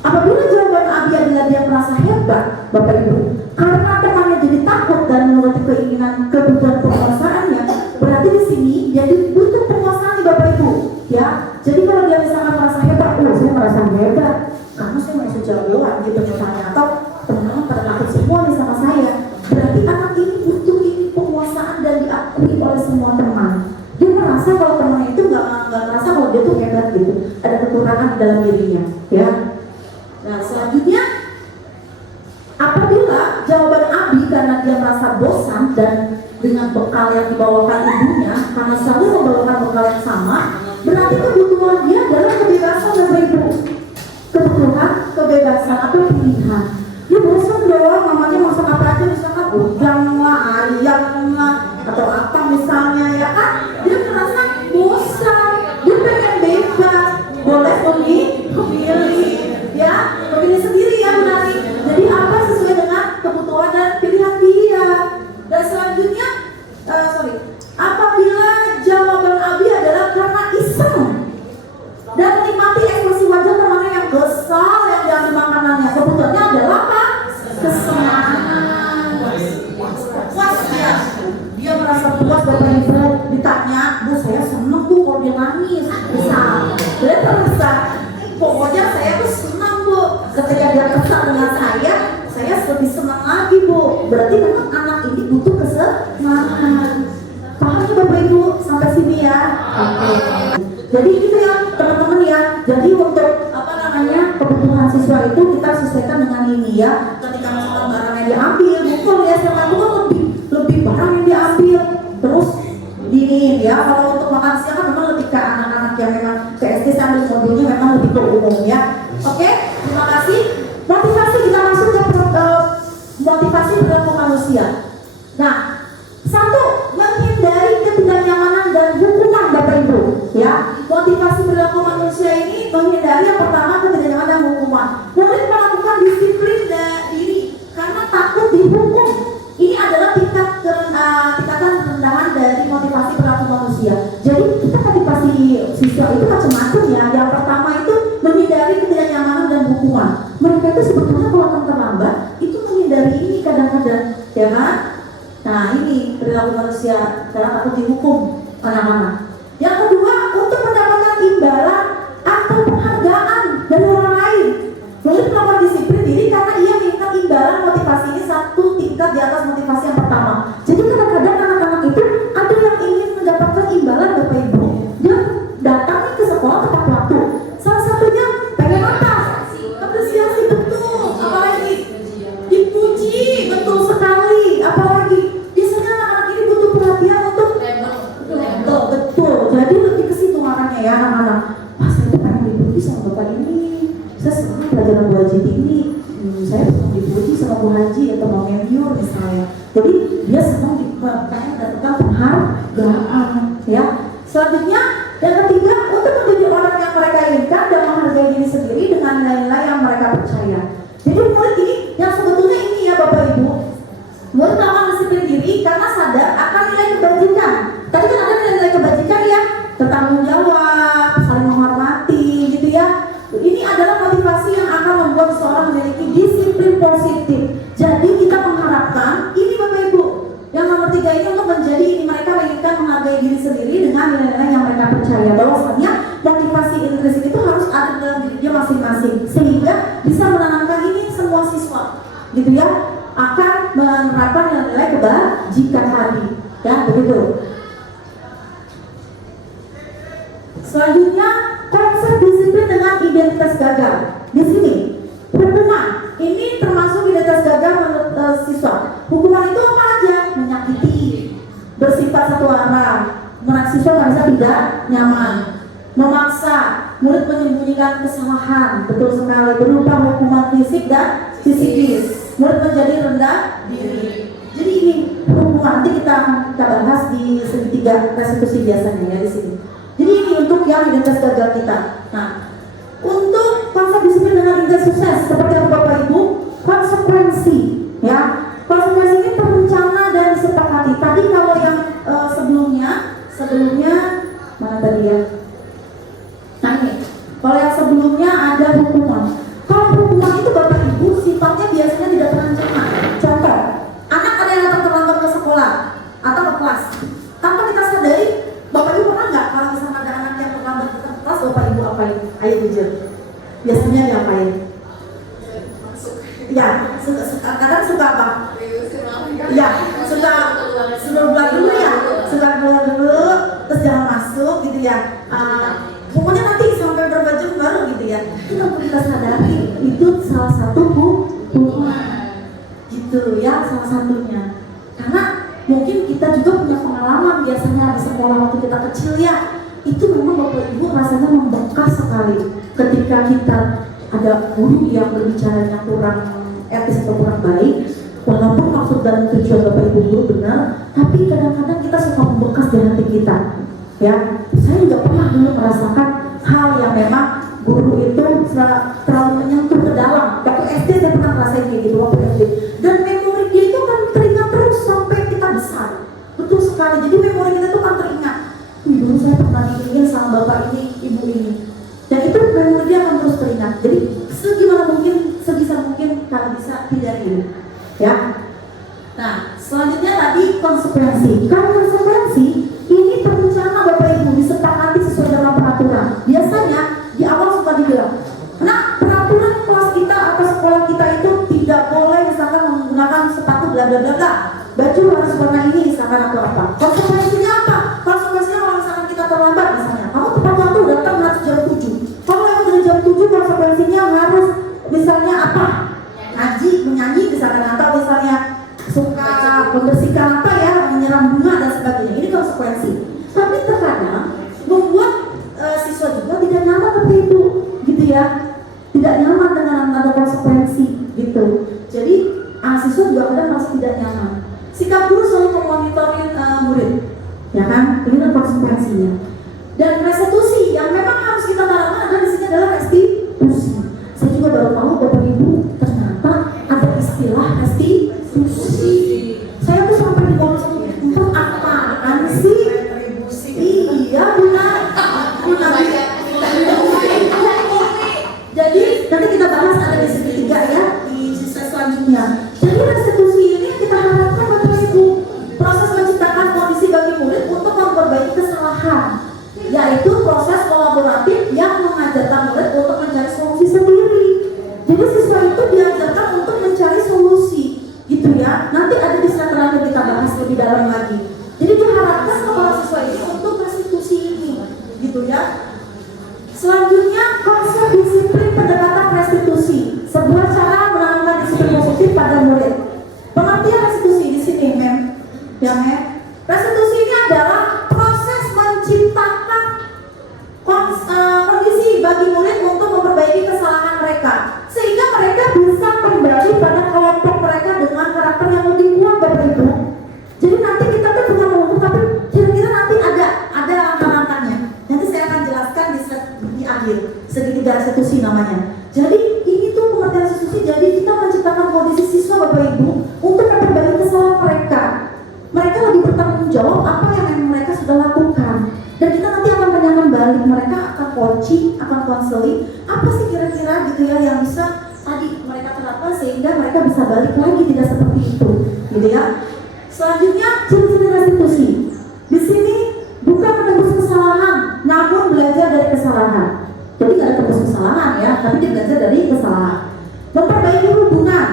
apabila jawaban Abi adalah dia merasa hebat Bapak Ibu, karena temannya jadi takut dan menuruti keinginan kebutuhan penguasaannya, berarti di sini jadi butuh penguasaan Bapak Ibu ya. Jadi kalau dia misalnya merasa hebat, saya merasa hebat karena saya merasa jagoan gitu misalnya, atau teman-teman pada takut semua nih sama saya, berarti anak ini butuh ini penguasaan dan diakui oleh semua teman. Dia merasa kalau temannya itu nggak merasa kalau dia tuh hebat gitu, ada kekurangan di dalam dirinya ya. Nah selanjutnya, apabila jawaban Abi karena dia merasa bosan dan dengan bekal yang dibawakan ibunya, karena selalu membawakan bekal yang sama, berarti kebutuhan dia adalah kebebasan Bapak Ibu. Kebutuhan, kebebasan atau pilihan. Dia bosan doang, mamanya masak apa aja misalkan udang lah, ayam lah, atau apa misalnya ya kan. Dia merasa bosan berarti memang anak ini butuh kesemangat. Paham ya Bapak Ibu sampai sini ya? Oke. Jadi itu ya teman-teman ya. Jadi untuk kebutuhan siswa itu kita sesuaikan dengan ini ya. Ketika misalkan barangnya diambil, mukul ya sama itu kan lebih barang yang diambil. Terus ini ya, kalau untuk makan siang kan memang lebih ke anak-anak yang memang ke SD sambil modulnya memang lebih ke umum ya. Oke, terima kasih. Motivasi kita masuk ke motivasi perilaku manusia. Nah, satu, menghindari ketidaknyamanan dan hukuman Bapak Ibu ya. Motivasi perilaku manusia ini menghindari yang pertama ketidaknyamanan dan hukuman. Murid melakukan disiplin diri karena takut dihukum. Ini adalah tingkatan rendahan dari motivasi perilaku manusia. Jadi kita motivasi siswa itu macam-macam ya. Yang pertama itu menghindari ketidaknyamanan dan hukuman. Mereka itu sebetulnya kalau akan terlambat itu menghindari ini kadang-kadang, ya kan? Nah ini perilaku manusia karena takut dihukum anak-anak. Yang kedua, untuk mendapatkan imbalan atau penghargaan dari orang lain. Murid melakukan disiplin diri karena ia mengingat imbalan motivasi ini satu tingkat di atas motivasi yang pertama. Jadi kadang-kadang anak-anak itu ada yang ingin mendapatkan imbalan Bapak Ibu. Dia datang ke sekolah tepat waktu. Salah satunya pengen apa? Apresiasi, betul. Apalagi dipuji, betul sekali. Apalagi biasanya anak-anak ini butuh perhatian untuk betul. Jadi lebih ke situ makanya ya anak-anak. Wah, saya tuh pengen dipuji sama Bapak ini. Saya senang pelajaran Bu Haji ini. Saya senang dipuji sama Bu Haji atau Bang Mendiur misalnya. Jadi dia senang pengen mendapatkan penghargaan ya. Selanjutnya yang ketiga, untuk menjadi orang yang mereka inginkan dan menghargai diri sendiri dengan nilai-nilai yang mereka percaya. Jadi murid ini yang sebetulnya ini ya Bapak Ibu, murid melakukan disiplin diri karena sadar akan nilai kebajikan. Tadi kan ada nilai-nilai kebajikan ya, bertanggung jawab, saling menghormati gitu ya. Ini adalah motivasi yang akan membuat seseorang memiliki disiplin positif. Jadi kita mengharapkan ini Bapak Ibu, yang nomor 3 ini untuk menjadi ini mereka menginginkan menghargai diri sendiri dengan nilai-nilai yang mereka percaya. Bahwasanya motivasi intrinsik itu harus ada dalam diri dia masing-masing sehingga bisa menanamkan ini semua siswa gitu ya, akan menerapkan nilai-nilai kebajikan tadi ya begitu. Selanjutnya konsep disiplin dengan identitas gagal. Di sini hukuman ini termasuk identitas gagal menurut siswa. Hukuman itu apa aja? Menyakiti, bersifat satu arah, menarik siswa merasa tidak nyaman, memaksa murid menyembunyikan kesalahan, betul sekali, berupa hukuman fisik dan psikis. Murid menjadi rendah diri. Jadi ini hukuman nanti kita bahas di segitiga restitusi biasanya ya di sini. Jadi ini untuk yang identitas gagal kita. Nah, untuk konsep disiplin dengan identitas sukses seperti apa Bapak Ibu? Konsekuensi, ya. Konsekuensi ini terencana dan disepakati. Tadi kalau yang sebelumnya mana tadi ya? Nah ini, kalau yang sebelumnya ada hukuman. Kalau hukuman itu Bapak Ibu sifatnya biasanya tidak terencana. Contoh, anak ada yang datang terlambat ke sekolah atau ke kelas, tanpa kita sadari. Bapak Ibu pernah nggak kalau misalnya ada anak yang terlambat ke kelas, Bapak Ibu apain? Ayo jujur. Biasanya diapain? Ya, kadang suka apa? Ya, suka keluar dulu ya, suka keluar dulu, terus jangan masuk gitu ya. Pokoknya nanti sampai berapa jam baru gitu ya. Itu perlu kita sadari, itu salah satu hukuman, gitu ya, salah satunya. Karena mungkin kita juga punya pengalaman biasanya di sekolah waktu kita kecil ya, itu memang Bapak Ibu rasanya membekas sekali ketika kita ada guru yang berbicaranya kurang etis atau kurang baik, walaupun maksud dan tujuan Bapak Ibu guru benar, tapi kadang-kadang kita suka membekas di hati kita ya. Saya juga pernah dulu merasakan hal yang memang guru itu terlalu menyentuh ke dalam. Waktu SD saya pernah ngerasain kayak gitu waktu SD, dan memori dia itu kan teringat terus sampai kita besar. Betul sekali, jadi memori kita itu kan teringat, dulu saya pernah diingin sama bapak ini, ibu ini, dan itu memori dia akan terus teringat. Jadi segimana mungkin, sebisa mungkin kalau bisa hindari itu ya. Nah selanjutnya tadi konsekuensi. Kalau konsekuensi ini terencana Bapak Ibu, disepakati sesuai dengan peraturan. Biasanya di awal suka dibilang, nah peraturan kelas kita atau sekolah kita itu tidak boleh misalkan menggunakan sepatu bla bla bla bla. Baju harus warna ini, misalkan atau apa. Konsekuensinya apa? Konsekuensinya kalau misalkan kita terlambat misalnya, kamu tepat waktu datang harus jam 7. Kalau lewat dari jam 7 konsekuensinya harus misalnya apa? Ngaji, menyanyi misalkan, atau misalnya suka membersihkan apa ya, menyiram bunga dan sebagainya. Ini konsekuensi. Tapi terkadang membuat siswa juga tidak nyaman seperti itu, gitu ya. Tidak nyaman dengan ada konsekuensi, gitu. Jadi siswa juga kadang masih tidak nyaman. Sikap guru selalu memonitorin murid, ya kan? Ini kan konsekuensinya. Dan restitusi yang memang harus kita terapkan adalah di sini adalah restitusi. Saya juga baru tahu Bapak Ibu ternyata ada istilah restitusi. Saya tuh sampai di bawah untuk apaan sih? Iya benar. Jadi nanti kita bahas ada di segitiga ya di sisa selanjutnya. Jadi restitusi ini kita harapkan Bapak Ibu proses menciptakan kondisi bagi murid untuk memperbaiki kesalahan, yaitu proses kolaboratif yang mengajarkan murid untuk mencari solusi sendiri. Jadi siswa itu diajarkan untuk mencari solusi, gitu ya. Nanti ada di slide terakhir kita bahas lebih dalam lagi. Jadi diharapkan kepada siswa ini untuk restitusi ini, gitu ya. Selanjutnya konsep disiplin pendekatan restitusi, sebuah cara menanamkan disiplin positif pada murid. Pengertian restitusi di sini, ya restitusi ini adalah proses menciptakan kondisi bagi murid untuk memperbaiki kesalahan mereka, sehingga mereka bisa kembali pada kelompok mereka dengan karakter yang lebih kuat, Bapak Ibu. Jadi nanti kita tuh bukan ngomong, tapi kira-kira nanti ada langkah-langkahnya. Nanti saya akan jelaskan di akhir segitiga restitusi namanya. Jadi ini tuh pengertian restitusi. Jadi kita menciptakan kondisi siswa Bapak Ibu untuk memperbaiki kesalahan mereka. Mereka lebih bertanggung jawab apa yang memang mereka sudah lakukan. Dan kita nanti akan menanyakan balik, mereka akan coaching, akan konseling. Apa sih kira-kira gitu ya yang bisa tadi mereka terapkan sehingga mereka bisa balik lagi tidak seperti itu, gitu ya. Selanjutnya ciri-ciri restitusi. Di sini bukan menebus kesalahan, namun belajar dari kesalahan. Jadi nggak ada tebus kesalahan ya, tapi dia belajar dari kesalahan. Memperbaiki hubungan,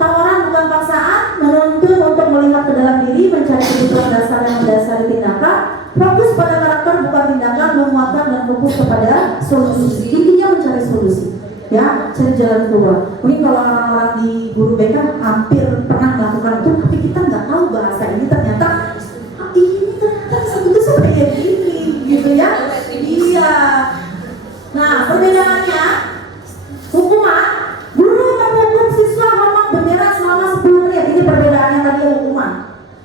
tawaran bukan paksaan, menuntun untuk melihat ke dalam diri, mencari kebutuhan dasar yang mendasari tindakan, fokus pada karakter bukan tindakan, menguatkan dan fokus kepada solusi. Intinya mencari solusi, ya, cari jalan keluar. Mungkin kalau orang-orang di guru BK hampir pernah melakukan itu, tapi kita nggak tahu bahasa ini ternyata ini ternyata sebetulnya seperti gini, gitu ya. Iya. Nah, perbedaannya hukuman, guru menghukum siswa ngomong bendera selama 10 menit. Ini perbedaannya tadi hukuman.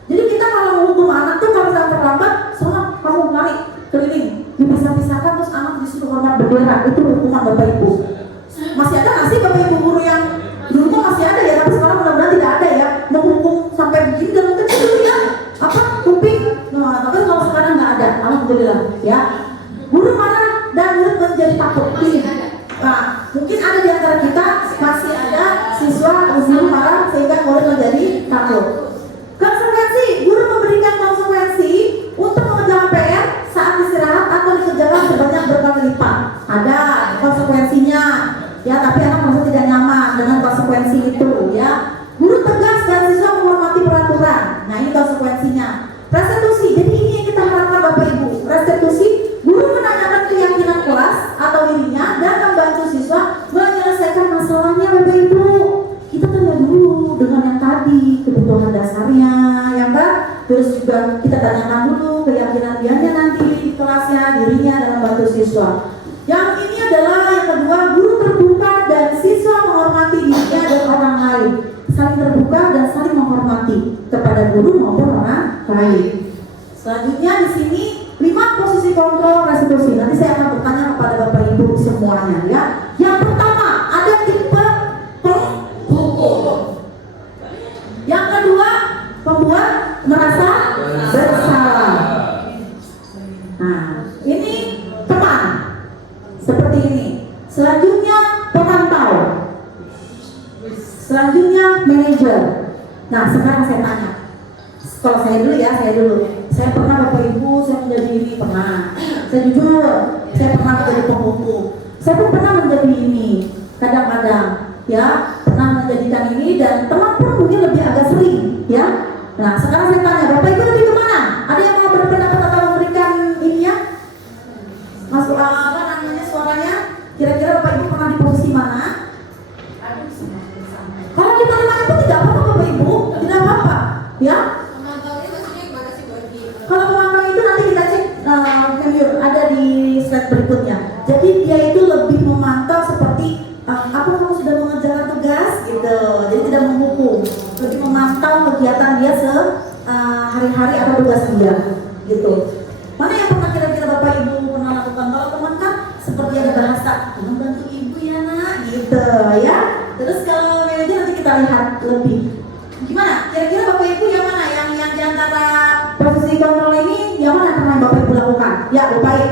Jadi kita kalau menghukum anak tuh kalau kita terlambat, semua kamu lari keliling, dipisah-pisahkan terus anak disuruh hormat bendera. Itu hukuman Bapak Ibu. Masih ada nggak sih Bapak Ibu guru yang dulu tuh masih ada ya, tapi sekarang mudah-mudahan tidak ada ya, menghukum sampai begini dan kecil ya, apa kuping. Nah, tapi kalau sekarang nggak ada, alhamdulillah ya. Guru marah dan murid menjadi takut. Nah, mungkin ada di antara kita masih ada siswa guru marah sehingga murid menjadi takut. Konsekuensi, guru memberikan konsekuensi untuk mengerjakan PR saat istirahat atau dikerjakan sebanyak berkali lipat. Ada konsekuensinya, ya. Tapi anak merasa tidak nyaman dengan konsekuensi itu, ya. Guru tegas dan siswa menghormati peraturan. Nah, ini konsekuensinya. Restitusi, jadi ini yang kita harapkan Bapak Ibu. Restitusi, guru menanyakan keyakinan kelas atau dirinya dan membantu siswa menyelesaikan masalahnya Bapak Ibu. Kita tanya dulu dengan yang tadi, kebutuhan dasarnya, ya kan? Terus juga kita tanyakan dulu keyakinan dianya nanti di kelasnya, dirinya dan membantu siswa. Yang ini adalah yang kedua, guru terbuka dan siswa menghormati dirinya dan orang lain. Saling terbuka dan saling menghormati kepada guru maupun orang lain. Selanjutnya di sini 5 posisi kontrol restitusi. Nanti saya akan bertanya kepada Bapak Ibu semuanya, ya. Yang pertama ada tipe penghukum. Yang kedua pembuat merasa bersalah. Nah, ini teman seperti ini. Selanjutnya pemantau. Selanjutnya manajer. Nah, sekarang saya tanya. Kalau saya dulu ya, saya pernah Bapak Ibu, saya menjadi ini pernah. Saya jujur, saya pernah menjadi penghukum. Saya pun pernah menjadi ini. Kadang-kadang ya pernah menjadikan ini dan teman pun mungkin lebih agak sering. Nah, sekarang saya tanya, Bapak Ibu lebih kemana? Ada yang mau berpendapat atau memberikan ininya? Masuk apa namanya suaranya? Kira-kira Bapak Ibu pernah di posisi mana? Kalau di mana-mana itu tidak apa-apa Bapak Ibu, tidak apa-apa, ya. Kalau pemantau itu nanti kita cek, ada di slide berikutnya. Jadi dia itu lebih memantau seperti apa kamu sudah mengerjakan tugas gitu. Jadi tidak menghukum, lebih memantau kegiatan dia hari-hari atau tugas dia gitu. Mana yang pernah kira-kira Bapak Ibu pernah lakukan? Kalau teman kan seperti ada bahasa, tolong bantu ibu ya nak, gitu ya. Terus kalau manajer nanti kita lihat lebih. Gimana? Kira-kira Bapak Ibu yang mana? Yang di antara posisi kontrol ini yang mana pernah Bapak Ibu lakukan? Ya, baik.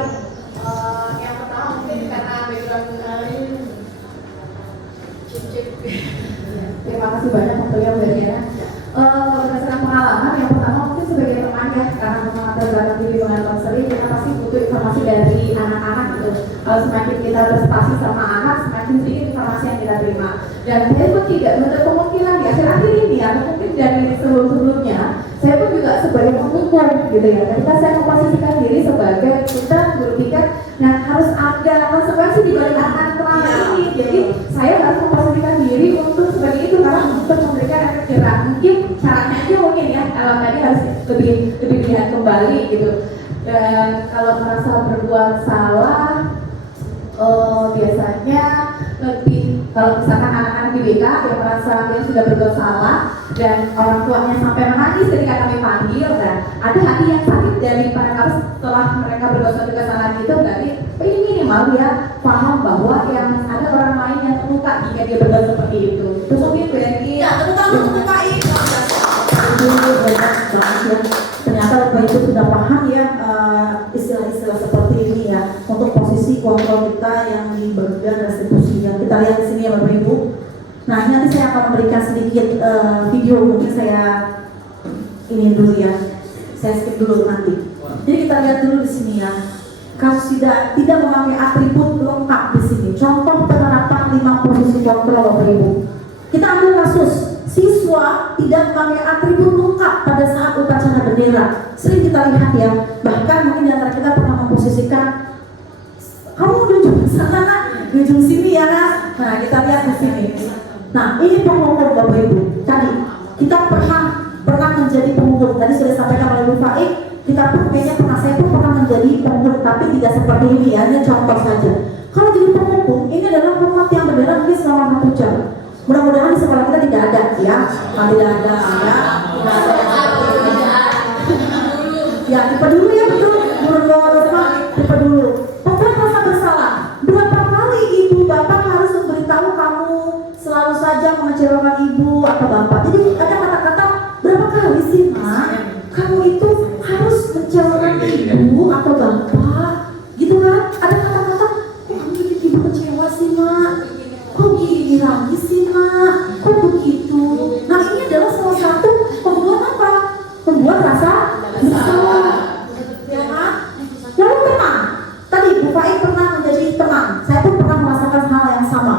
Yang pertama mungkin karena background cip-cip. Terima kasih banyak waktunya Bu Diana. Berdasarkan pengalaman, yang pertama mungkin sebagai teman ya, karena memang tergantung di lingkungan konseri, kita pasti butuh informasi dari anak-anak gitu. Semakin kita berspasi sama anak, semakin sedikit informasi yang kita terima. Dan saya pun tidak menutup kemungkinan di akhir-akhir ini atau mungkin dari sebelum-sebelumnya, saya pun juga sebagai pengukur gitu ya. Ketika saya memposisikan diri sebagai kita berpikir, nah harus ada konsekuensi di balik anak-anak ini. Jadi saya harus memposisikan diri untuk sebagai itu karena untuk memberikan efek jerah. Mungkin caranya aja mungkin ya, kalau tadi harus lebih dilihat kembali gitu. Dan kalau merasa berbuat salah, biasanya lebih kalau misalkan anak-anak di BK yang merasa yang sudah berbuat salah dan orang tuanya sampai menangis ketika kami panggil, dan ada hati yang sakit dari mereka setelah mereka berbuat suatu kesalahan itu, berarti ini minimal dia paham bahwa yang ada orang lain yang terluka jika dia berbuat seperti itu. Terus mungkin berarti Ya, terbuka. Ternyata Bapak Ibu sudah paham ya istilah-istilah seperti ini ya untuk posisi kontrol kita yang di bagian restitusi yang kita lihat di sini ya Bapak Ibu. Nah, ini nanti saya akan memberikan sedikit video, mungkin saya ini dulu ya, saya skip dulu nanti. Jadi kita lihat dulu di sini ya, kasus tidak memakai atribut lengkap di sini. Contoh penerapan 5 posisi kontrol Bapak Ibu. Kita ambil kasus siswa tidak memakai atribut lengkap pada saat upacara bendera. Sering kita lihat ya, bahkan mungkin di antara kita pernah memposisikan kamu di ujung sana, di ujung sini ya kan? Nah, kita lihat di sini. Nah, ini pengukur Bapak Ibu. Tadi kita pernah menjadi pengukur. Tadi sudah disampaikan oleh Bu Faik, kita pun kayaknya saya pun pernah menjadi pengukur, tapi tidak seperti ini ya. Ini contoh saja. Kalau jadi pengukur, ini adalah format yang bendera mungkin selama 1 jam. Mudah-mudahan di sekolah kita tidak ada ya, kalau tidak ada ya. Ya, tipe dulu ya betul, tipe dulu. Pokoknya rasa bersalah. Berapa kali ibu bapak harus memberitahu kamu selalu saja mengecewakan ibu atau bapak. Jadi ada kata-kata berapa kali sih mak, kamu itu harus mengecewakan ibu atau bapak, gitu kan? Ada kata-kata, kok kamu bikin ibu kecewa sih mak? Kok gini lagi sih mak? Kok begitu? Nah, ini adalah salah satu pembuat apa? Pembuat rasa bersalah. Ya kan? Lalu tenang. Tadi Bu Faik pernah menjadi tenang. Saya pun pernah merasakan hal yang sama.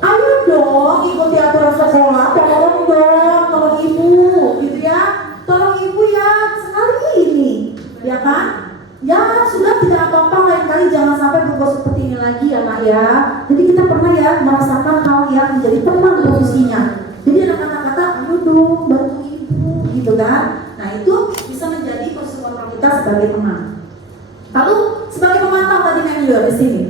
Ayo dong ikuti aturan sekolah. Tolong dong, tolong ibu, gitu ya. Tolong ibu ya, sekali ini, ya kan? Ya sudah, tidak apa-apa, lain kali jangan sampai berbuat seperti ini lagi ya nak ya. Jadi kita pernah ya merasakan hal yang menjadi tenang posisinya. Jadi ada kata-kata, ayo dong bantu ibu, gitu kan? Nah, itu bisa menjadi posisi kontrol kita sebagai teman. Lalu sebagai pemantau tadi manajer di sini,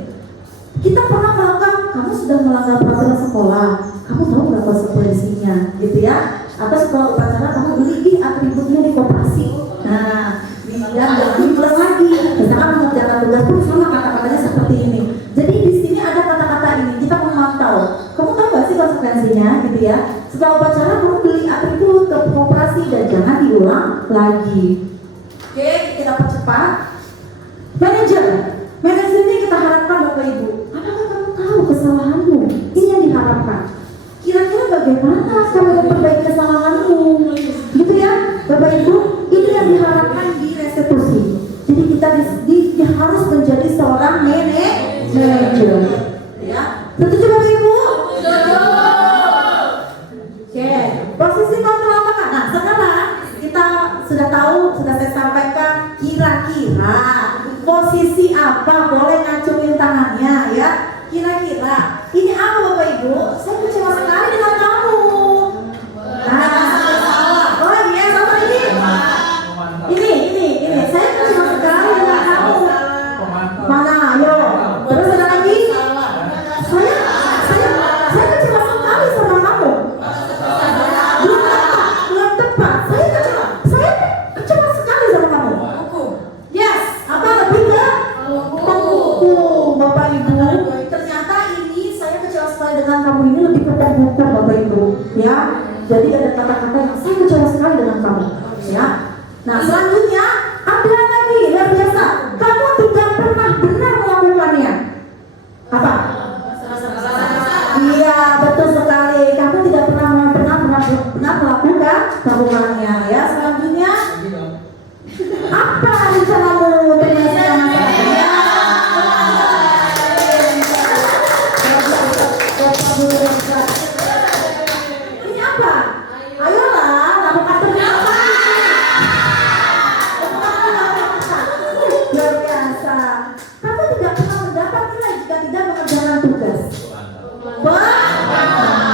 kita pernah melakukan, kamu sudah melanggar peraturan sekolah, kamu tahu berapa konsekuensinya, gitu ya? Atau setelah upacara kamu beli atributnya di koperasi. Nah, jangan diulang lagi. Misalkan mengerjakan tugas pun sama kata-katanya seperti ini. Jadi di sini ada kata-kata ini, kita memantau. Kamu tahu gak sih konsekuensinya, gitu ya? Setelah upacara kamu beli atribut ke koperasi dan jangan diulang lagi. Oke, kita percepat. Manajer ini kita harapkan Bapak Ibu, apakah kamu tahu kesalahanmu? Ini yang diharapkan. Kira-kira bagaimana kamu memperbaiki kesalahanmu? Gitu ya, Bapak Ibu, ini yang diharapkan di restitusi. Jadi kita harus menjadi seorang manajer. Ya, setuju Bapak Ibu? Setuju. Oke, posisi kontrol apakah? Nah, sekarang kita sudah tahu, sudah saya sampaikan kira-kira posisi apa boleh ngacungin tangannya ya. Kira-kira ini apa Bapak Ibu? Saya kecewa sekali dengan kamu. Salah. Oh iya, sama ini. Ini. Saya kecewa sekali dengan kamu. Mana? Ayo. Terus ada lagi? Saya kecewa sekali sama kamu. Belum tepat. Saya kecewa sekali sama kamu. Yes. Apa lebih ke penghukum Bapak Ibu? Ternyata ini saya kecewa sekali dengan kamu ini lebih ke penghukum Bapak Ibu. Ya. Jadi ada kata-kata yang saya kecewa sekali dengan kamu. Ya. Nah selanjutnya ada lagi luar biasa. Kamu tidak pernah benar melakukannya. Apa? Iya betul sekali. Kamu tidak pernah melakukan tabungannya. Ya selanjutnya apa rencanamu dengan saya? Ini apa? Ayolah lakukan pernyataan. Luar biasa. Kamu tidak pernah mendapat nilai jika tidak mengerjakan tugas.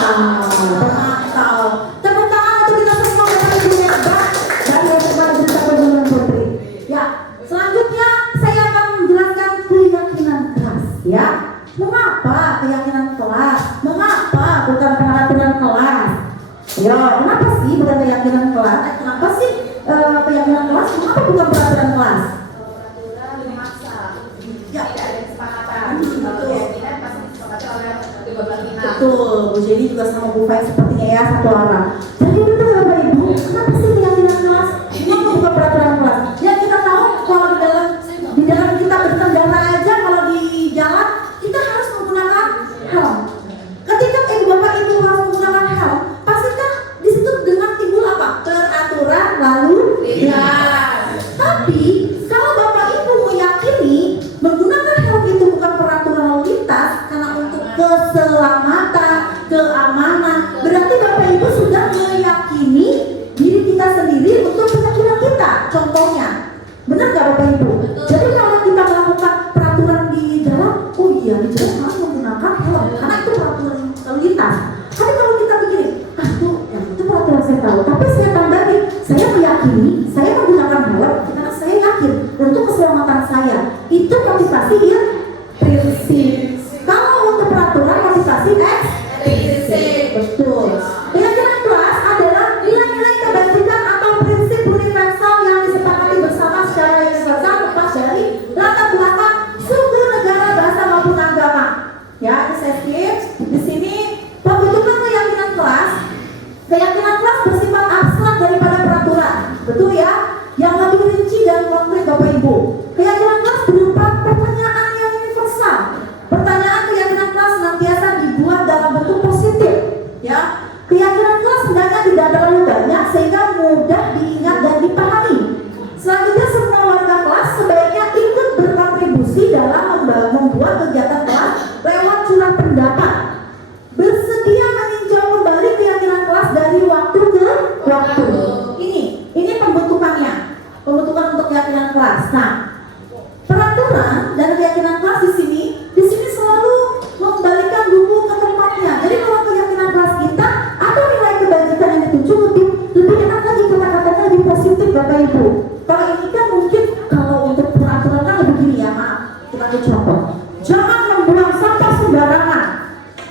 Bermantau. Tepuk tangan untuk kita semua Bapak Ibu yang hebat dan yang hebat berita perguruan putri. Ya, selanjutnya saya akan menjelaskan keyakinan kelas. Ya, mengapa keyakinan kelas? Mengapa bukan peraturan kelas? Ya, kenapa sih bukan keyakinan kelas? Kenapa sih keyakinan kelas? Kenapa bukan peraturan kelas? Peraturan memaksa. Ya. Tidak ada kesepakatan. Kalau keyakinan pasti disepakati oleh kedua belah pihak. Betul, Bu Jenny juga sama Bu Fai sepertinya ya satu arah. Jadi betul Bapak Ibu, kenapa sih keyakinan kelas? Ini bukan peraturan kelas. Ya kita tahu kalau di dalam kita berkendara aja kalau di jalan kita harus menggunakan helm. Ketika Bapak Ibu harus menggunakan helm, pastikan di situ dengan timbul apa? Peraturan lalu lintas. Tapi kalau Bapak Ibu meyakini menggunakan helm itu bukan peraturan lalu lintas karena untuk keselamatan, keamanan, berarti Bapak Ibu sudah meyakini diri kita sendiri untuk keyakinan kita. Contohnya, benar nggak Bapak Ibu? Jadi kalau kita melakukan peraturan di jalan, oh iya di jalan harus menggunakan helm karena itu peraturan lalu lintas. Tapi kalau kita begini, itu peraturan saya tahu, tapi saya tambahin, saya meyakini, saya menggunakan helm karena saya yakin untuk keselamatan saya. Itu motivasi prinsip. Kalau untuk peraturan motivasi eksplisit. Betul. Keyakinan kelas adalah nilai-nilai kebajikan atau prinsip universal yang disepakati bersama secara universal lepas dari latar belakang suku, negara, bahasa maupun agama. Ya, ini saya skip. Di sini pembentukan keyakinan kelas. Keyakinan kelas bersifat abstrak daripada peraturan. Betul ya? Yang lebih rinci dan konkret Bapak Ibu. Keyakinan kelas berupa pertanyaan yang universal. Pertanyaan keyakinan kelas senantiasa dibuat dalam bentuk positif. Ya, keyakinan kelas hendaknya tidak terlalu banyak sehingga mudah diingat dan dipahami. Selanjutnya semua warga kelas sebaiknya ikut berkontribusi dalam membuat kegiatan kelas lewat curah pendapat. Bersedia meninjau kembali keyakinan kelas dari waktu ke waktu. Ini pembentukannya. Pembentukan untuk keyakinan kelas. Nah, peraturan dan keyakinan kelas di sini selalu mengembalikan buku ke tempatnya. Jadi kalau keyakinan kelas kita atau nilai kebajikan yang dituju lebih enak lagi, kata-katanya lebih positif Bapak Ibu. Kalau ini kan mungkin kalau untuk peraturan kan lebih gini ya, maaf. Kita ambil contoh. Jangan membuang sampah sembarangan.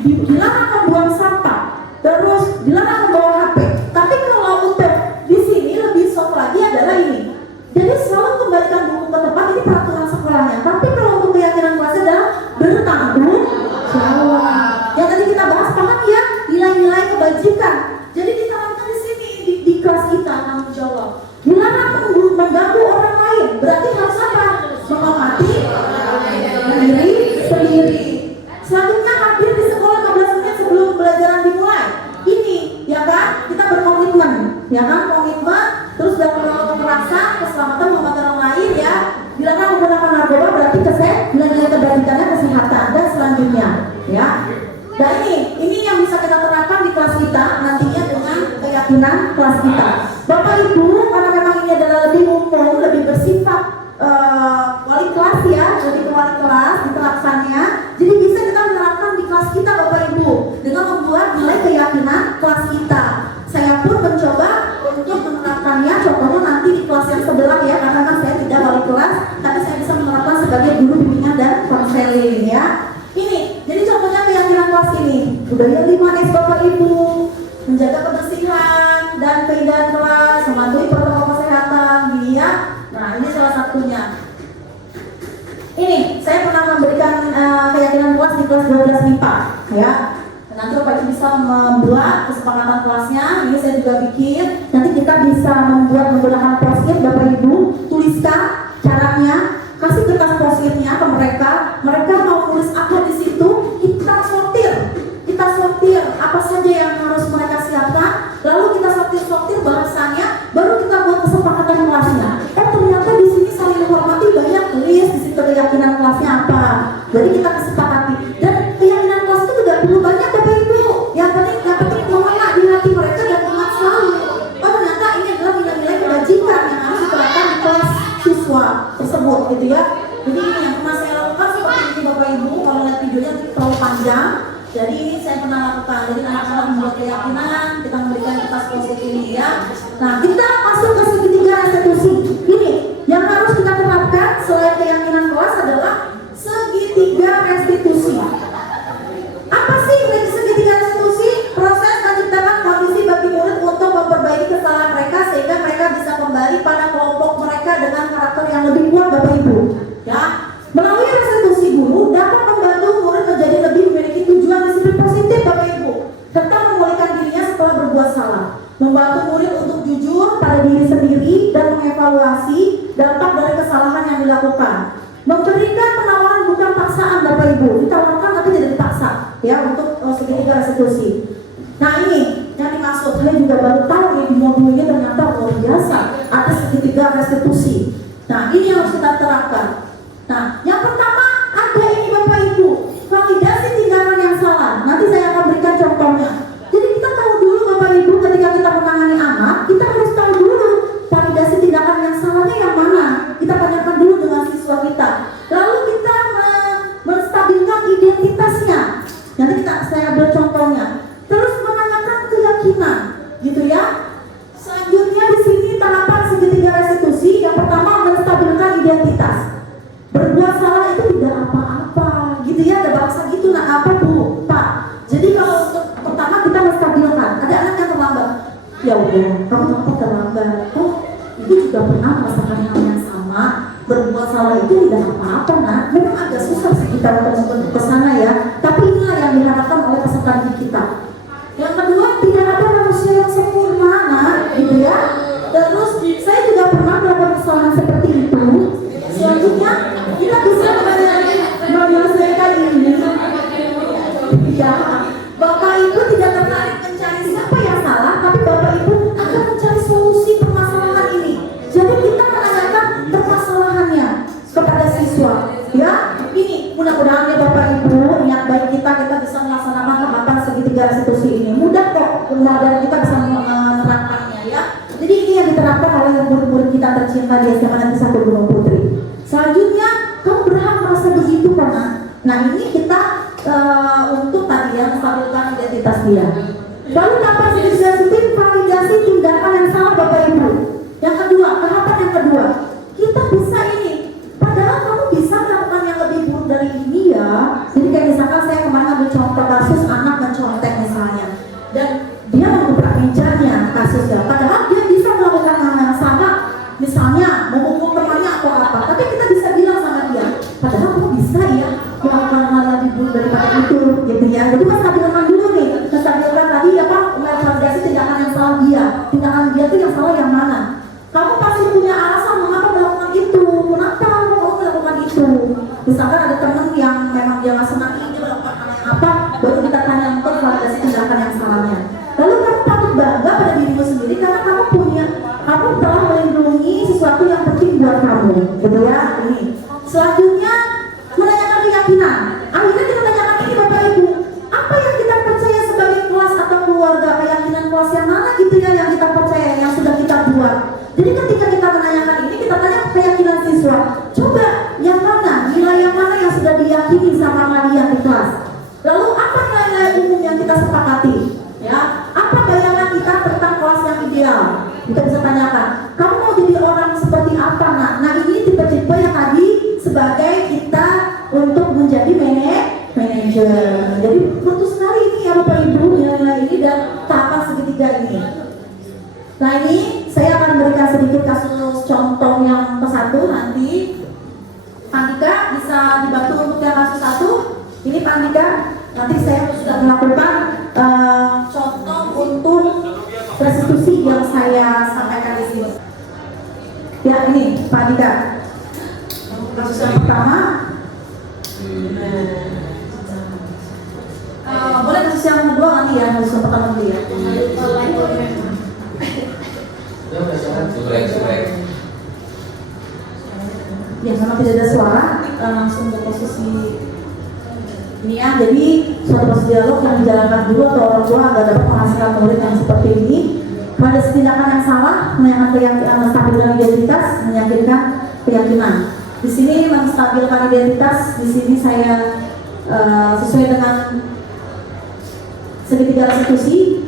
Dilarang membuang sampah. Terus dilarang membawa HP. Tapi kalau untuk di sini lebih soft lagi adalah ini. Jadi selalu kembalikan buku ke tempat, ini peraturan sekolahnya. Tapi kalau untuk keyakinan kelas adalah bertanggung jawab. Yang tadi kita bahas paham ya, nilai-nilai kebajikan. Jadi diterangkan di sini di kelas kita tanggung jawab. Dilarang mengganggu orang lain. Berarti harus apa? Menghormati diri sendiri. Selanjutnya hadir di sekolah 15 menit sebelum pembelajaran dimulai. Ini ya kan, kita berkomitmen, ya kan, komitmen. Terus dalam melakukan kekerasan, keselamatan menghormati orang lain ya. Dilarang menggunakan narkoba berarti nilai-nilai kebajikannya kesehatan dan selanjutnya ya. Dan ini yang bisa kita terapkan di kelas kita nantinya dengan keyakinan keyakinan kelas kita. Bapak Ibu, karena memang ini adalah lebih umum, lebih bersifat wali kelas ya, lebih ke wali kelas diterapkannya. Jadi bisa kita menerapkan di kelas kita Bapak Ibu dengan membuat nilai keyakinan kelas kita. Saya pun mencoba untuk menerapkannya, contohnya nanti di kelas yang sebelah ya, karena kan saya tidak wali kelas, tapi saya bisa menerapkan sebagai guru bimbingan dan konseling ya. Ini, jadi contohnya keyakinan kelas ini. Budaya 5S Bapak Ibu, menjaga kebersihan dan keindahan kelas, mematuhi protokol kesehatan, gini ya. Nah, ini salah satunya. Ini, saya pernah memberikan keyakinan kelas di kelas 12 MIPA ya. Nanti Bapak Ibu bisa membuat kesepakatan kelasnya. Ini saya juga bikin. Nanti kita bisa membuat menggunakan post-it Bapak Ibu, tuliskan caranya, kasih kertas post-itnya ke mereka. Mereka mau tulis apa di situ, kita sortir apa saja yang harus mereka siapkan. Lalu kita sortir bahasanya, baru kita buat kesepakatan kelasnya. Ternyata di sini saling menghormati, banyak list di situ keyakinan kelasnya apa. Jadi kita kesepakati. Dan keyakinan kelas itu tidak perlu banyak Bapak Ibu. Yang penting mengena di hati mereka dan ingat selalu. Oh ternyata ini adalah nilai-nilai kebajikan yang harus diterapkan di kelas siswa tersebut gitu ya. Jadi ini yang pernah saya lakukan seperti ini Bapak Ibu. Kalau lihat videonya terlalu panjang. Jadi ini saya pernah lakukan. Jadi anak-anak membuat keyakinan, kita memberikan kertas post-it ini ya. Nah kita masuk ke segitiga restitusi. Ini yang harus kita terapkan selain keyakinan kelas adalah segitiga restitusi. Apa sih segitiga restitusi? Proses menciptakan kondisi bagi murid untuk memperbaiki kesalahan mereka sehingga mereka bisa kembali pada kelompok mereka dengan karakter yang lebih kuat Bapak Ibu. Ya, melalui restitusi guru dapat membantu murid menjadi lebih memiliki tujuan disiplin positif Bapak Ibu, tentang memulihkan dirinya setelah berbuat salah, membantu murid untuk jujur pada diri sendiri dan mengevaluasi dampak dari kesalahan yang dilakukan, memberikan penawaran bukan paksaan Bapak Ibu, ditawarkan tapi tidak dipaksa ya untuk segitiga restitusi. Nah ini yang dimaksud, saya juga baru tahu nih di modul ini ternyata luar biasa ada segitiga restitusi. Nah ini yang harus kita terapkan. Nah, yang pertama ada ini Bapak Ibu, validasi tindakan yang salah. Nanti saya akan berikan contohnya. Jadi kita tahu dulu Bapak Ibu ketika kita menangani anak, kita harus tahu dulu validasi tindakan yang salahnya yang mana. Kita tanyakan dulu dengan siswa kita. Lalu kita menstabilkan identitasnya. Nanti saya ambil contohnya. Terus menanyakan keyakinan, gitu ya. Selanjutnya di sini tahapan segitiga restitusi. Yang pertama menstabilkan identitas. Berbuat salah itu tidak apa-apa, gitu ya, ada bahasa gitu. Nah apa Bu, Pak? Jadi kalau untuk pertama kita menstabilkan, ada anak yang terlambat. Ya udah, kamu kenapa terlambat? Oh, itu juga pernah merasakan hal yang sama. Berbuat salah itu tidak apa-apa, nah. Memang agak susah sih kita untuk ke sana ya. Tapi inilah yang diharapkan oleh peserta didik kita. Yang kedua, tidak ada manusia yang sempurna, nah, gitu ya. Terus saya juga pernah melakukan kesalahan seperti itu. Selanjutnya kita bisa menyelesaikan ini. Ya, Bapak Ibu tidak tertarik mencari siapa yang salah, tapi Bapak Ibu akan mencari solusi permasalahan ini. Jadi kita menanyakan permasalahannya kepada siswa. Ya, ini mudah-mudahan ya Bapak Ibu niat baik kita bisa melaksanakan tahapan segitiga restitusi ini. Mudah kok, dan kita bisa menerapkannya ya. Jadi ini yang diterapkan oleh murid-murid kita tercinta di SMA Negeri 1 Gunung Putri. Selanjutnya, kamu berhak merasa begitu kan? Nah ini kita untuk tadi ya menstabilkan identitas dia. Lalu tahapan segitiga restitusi validasi tindakan yang salah Bapak Ibu. Yang kedua, tahapan yang kedua, kita bisa ini. Padahal kamu bisa melakukan yang lebih buruk dari ini ya. Jadi kayak misalkan saya kemarin ambil contoh kasus anak mencontek misalnya, dan dia mengubrak mejanya kasusnya. Padahal dia bisa melakukan hal yang sama, misalnya memukul temannya atau apa. Tapi kita bisa bilang sama dia, padahal kamu bisa ya melakukan hal yang lebih buruk daripada itu, gitu ya. Jadi menstabilkan dulu nih, menstabilkan tadi apa, validasi tindakan yang salah dia. Tindakan dia itu yang salah yang mana? Kamu pasti punya alasan mengapa melakukan itu. Kenapa kamu melakukan itu? Misalkan ada teman yang memang dia nggak senang ini melakukan hal yang apa, baru kita tanya untuk validasi tindakan yang salahnya. Lalu kamu patut bangga pada dirimu sendiri karena kamu telah melindungi sesuatu yang penting buat kamu, gitu ya. Ini. Selanjutnya menanyakan keyakinan. Akhirnya kita tanyakan ini Bapak Ibu, apa yang kita percaya sebagai kelas atau keluarga, keyakinan kelas yang mana gitu ya yang buat. Jadi ketika kita menanyakan ini, kita tanya keyakinan siswa. Coba yang mana, nilai yang mana yang sudah diyakini sama kalian di kelas. Lalu apa nilai umum yang kita sepakati? Ya, apa bayangan kita tentang kelas yang ideal? Kita bisa tanyakan, kamu mau jadi orang seperti apa nak? Nah ini tipe-tipe yang tadi sebagai kita untuk menjadi manajer. Jadi perlu sekali ini ya Bapak Ibu nilai-nilai ini dan tahapan segitiga ini. Nah ini saya akan berikan sedikit kasus contoh yang ke satu nanti. Pandika bisa dibantu untuk yang kasus satu. Ini Pandika, nanti saya sudah melakukan contoh untuk restitusi yang saya sampaikan di sini. Ya ini Pandika. Kasus yang pertama. Boleh kasus yang kedua nanti ya, kasus yang pertama dulu ya. Ya, karena tidak ada suara, langsung ke posisi ini ya. Jadi suatu proses dialog yang dijalankan dulu atau orang tua agar dapat menghasilkan murid yang seperti ini. Pada tindakan yang salah, menyampaikan keyakinan menstabilkan identitas, meyakinkan keyakinan. Di sini menstabilkan identitas, di sini saya sesuai dengan segitiga restitusi.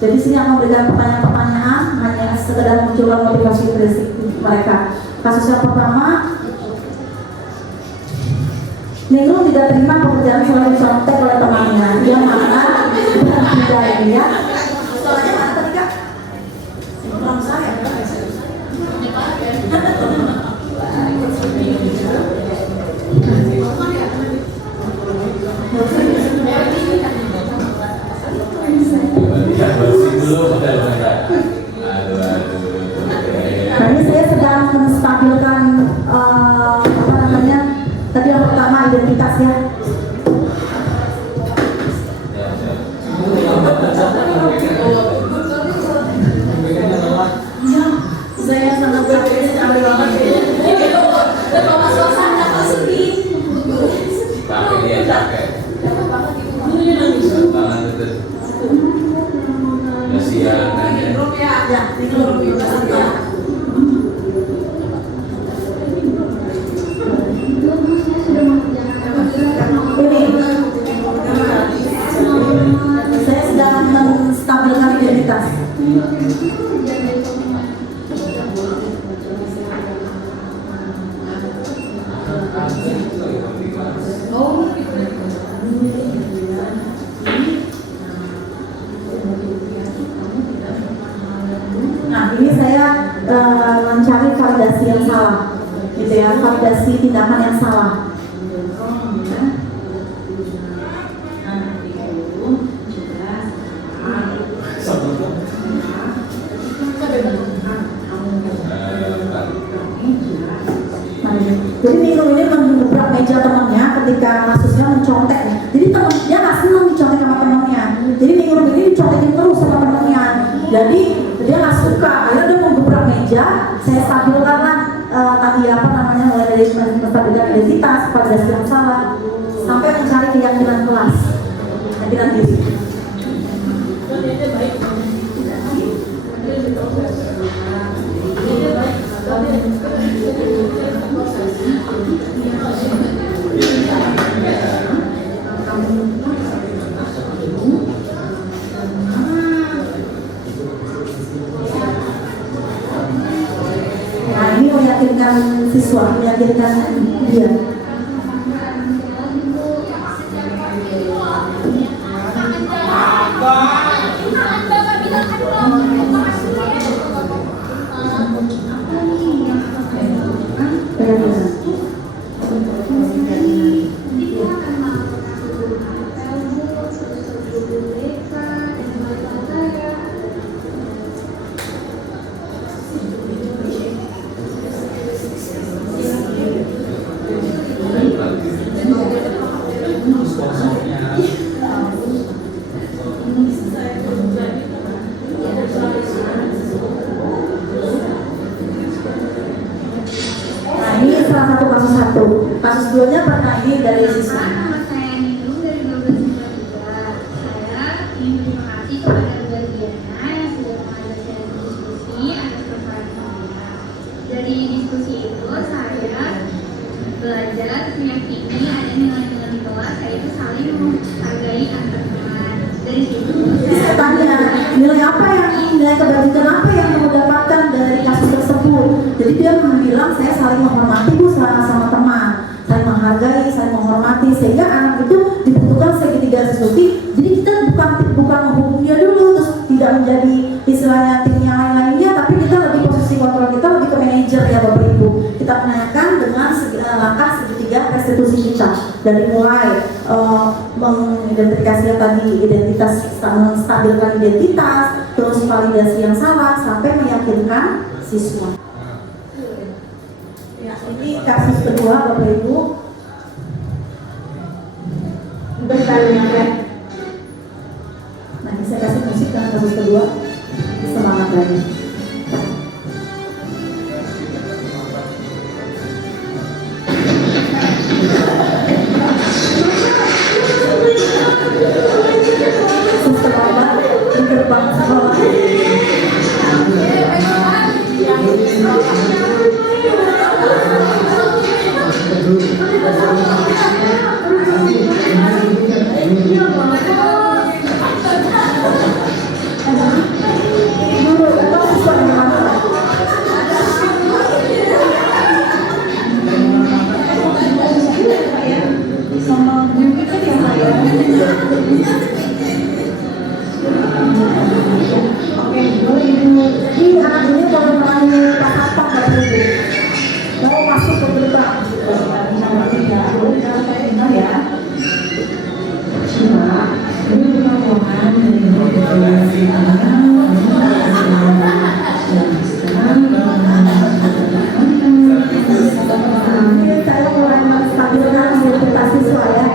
Jadi sini akan memberikan pertanyaan-pertanyaan hanya sekedar mencoba motivasi prinsip mereka. Kasus yang pertama, Ningrum tidak terima pekerjaan selalu dicontek oleh temannya. Dia mana dan tidak ini ya. Soalnya mana tadi Kak? Kurang saya. Nah ini saya sedang menstabilkan apa namanya, tadi yang pertama identitas ya. Saya sangat berbeda sekali banget. Kalau suasana tak sedih. Capek dia capek. Banget itu. Kasihan aja. Ya, Ningrum ya. Ini saya sedang menstabilkan identitas. Nah ini saya mencari validasi yang salah, gitu ya, validasi tindakan yang salah. Jadi Ningrum ini menggebrak meja temannya ketika kasusnya mencontek. Jadi temannya nggak senang dicontek sama temannya. Jadi Ningrum ini dicontekin terus sama temannya. Jadi dia nggak suka. Akhirnya dia menggebrak meja. Saya stabilkan lah tadi apa namanya, mulai dari menstabilkan identitas, validasi yang salah, sampai mencari keyakinan kelas, keyakinan diri. Nah ini meyakinkan siswa, meyakinkan dia. Nah ini salah satu kasus satu. Kasus duanya pernah ini dari siswa. Nama saya Ningrum dari 1223. Saya ingin terima kasih kepada Bu Diana yang sudah mengajar saya dulu nilai kebajikan apa yang kamu dapatkan dari kasus tersebut? Jadi dia bilang saya saling menghormati Bu sama teman, saling menghargai, saling menghormati, sehingga anak itu dibutuhkan segitiga sesuci. Jadi kita bukan menghukum dia dulu terus tidak menjadi istilahnya tim yang lain-lainnya, tapi kita lebih posisi kontrol kita lebih ke manajer ya Bapak Ibu. Kita menanyakan dengan langkah segitiga restitusi kita dari mulai mengidentifikasi tadi identitas, menstabilkan identitas, terus validasi yang salah sampai meyakinkan siswa. Ya, ini kasus kedua Bapak Ibu. Nah, ini saya kasih musik dengan kasus kedua. Semangat lagi. Suster obat di gerbang sekolah. Jadi anak ini kalau mau pasang mau masuk ke gerbang, ya. Cuma ini bukan ruangan dari ini saya mulai menstabilkan identitas siswa ya.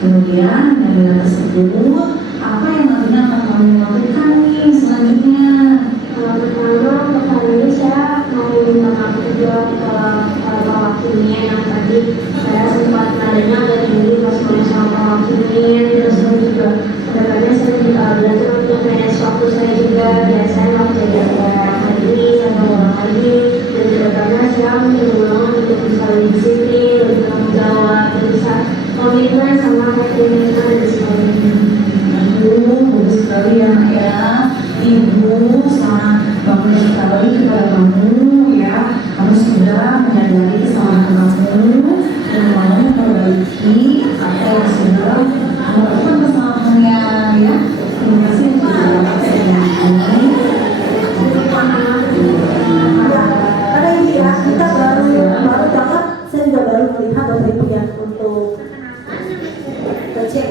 Kemudian dari tersebut apa yang nantinya akan kami lakukan nih selanjutnya? Pertama, kali ini saya mau minta maaf juga ke Pak Wakilnya yang tadi saya sempat nadanya agak tinggi pas main sama Pak Wakilnya. Terus juga kedepannya saya juga belajar untuk manage waktu saya juga. Biasanya mau jaga orang hari ini atau orang lagi. Dan kedepannya saya mencoba untuk bisa lebih disiplin, lebih tanggung jawab, dan bisa komitmen sama komitmen ada di sekolah. Bagus sekali ya Nak ya. Ibu sangat bangga sekali kepada kamu ya. Kamu sudah menyadari kesalahan kamu dan mau memperbaiki apa yang sudah melakukan kesalahannya ya. Terima kasih untuk kesempatan ini. Karena ini ya kita baru banget, saya juga baru melihat Bapak Ibu ya untuk cek.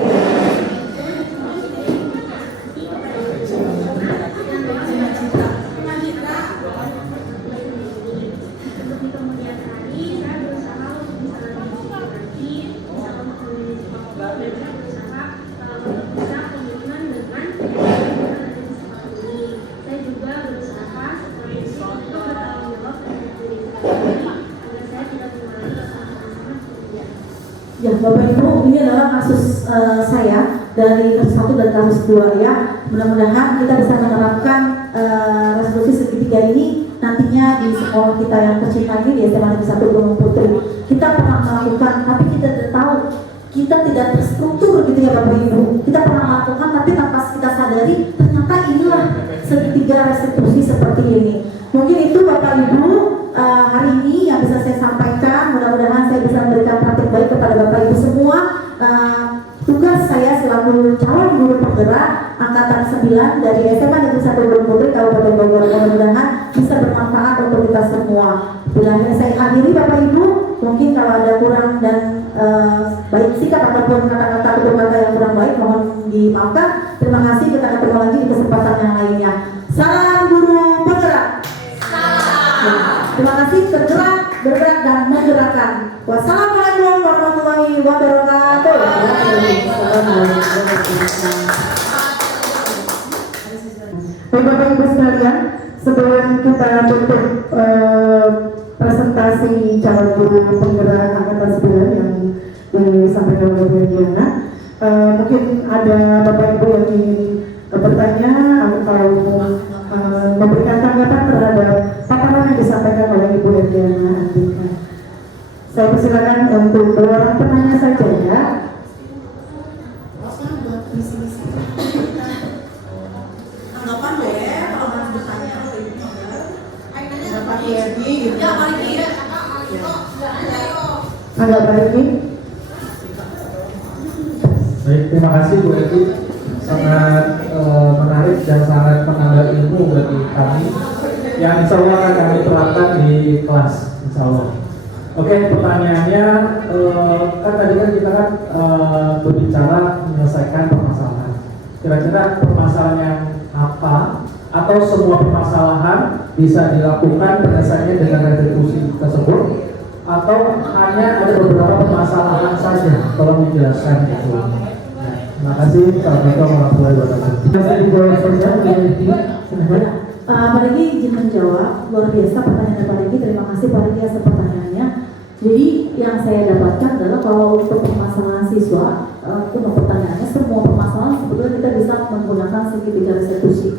Ya, Bapak Ibu, ini adalah kasus saya dari kasus 1 dan kasus 2 ya. Mudah-mudahan kita bisa menerapkan resolusi segitiga ini nantinya di sekolah kita yang tercinta ini di SMA Negeri 1 Gunung Putri. Kita pernah melakukan, tapi kita tidak tahu, kita tidak terstruktur gitu ya Bapak Ibu. Kita pernah melakukan, tapi tanpa kita sadari ternyata inilah segitiga restitusi seperti ini. Mungkin itu Bapak Ibu hari ini yang bisa saya sampaikan. Mudah-mudahan saya bisa memberikan praktik baik kepada Bapak Ibu semua. Tugas saya selaku calon guru penggerak angkatan 9 dari SMA Negeri 1 Gunung Putri Kabupaten Bogor, mudah-mudahan bisa bermanfaat untuk kita semua. Bila saya akhiri Bapak Ibu, mungkin kalau ada kurang dan baik sikap ataupun kata-kata atau kata yang kurang baik mohon dimaafkan. Terima kasih, kita akan ketemu lagi di kesempatan yang lainnya. Salam guru penggerak. Terima kasih, tergerak, bergerak dan menggerakkan. Wassalamualaikum warahmatullahi wabarakatuh. Baik Bapak Ibu sekalian, sebelum kita tutup presentasi calon guru penggerak angkatan 9 yang disampaikan oleh Bu Diana, mungkin ada Bapak Ibu yang ingin bertanya atau memberikan tanggapan terhadap paparan yang disampaikan oleh Ibu Diana Andika. Saya persilakan untuk 2 orang penanya saja ya. Tanggapan boleh, kalau mau bertanya atau ibu Pak Yedi, ya paling tidak. tanggapan ini. Baik, terima kasih Bu Edi. Sangat menarik dan sangat menambah ilmu bagi kami yang insya Allah akan kami terapkan di kelas, insya Allah. Oke, pertanyaannya kan tadi kan kita kan berbicara menyelesaikan permasalahan. Kira-kira permasalahan yang apa atau semua permasalahan bisa dilakukan penyelesaiannya dengan retribusi tersebut, atau hanya ada beberapa permasalahan saja? Tolong dijelaskan itu. Terima kasih. Assalamualaikum warahmatullahi wabarakatuh. Bisa dijawab saja, Bu Edi. Pak Regi izin menjawab. Luar biasa pertanyaan Pak Regi. Terima kasih Pak Regi atas pertanyaannya. Jadi yang saya dapatkan adalah kalau untuk permasalahan siswa, untuk pertanyaannya semua permasalahan sebetulnya kita bisa menggunakan segitiga restitusi.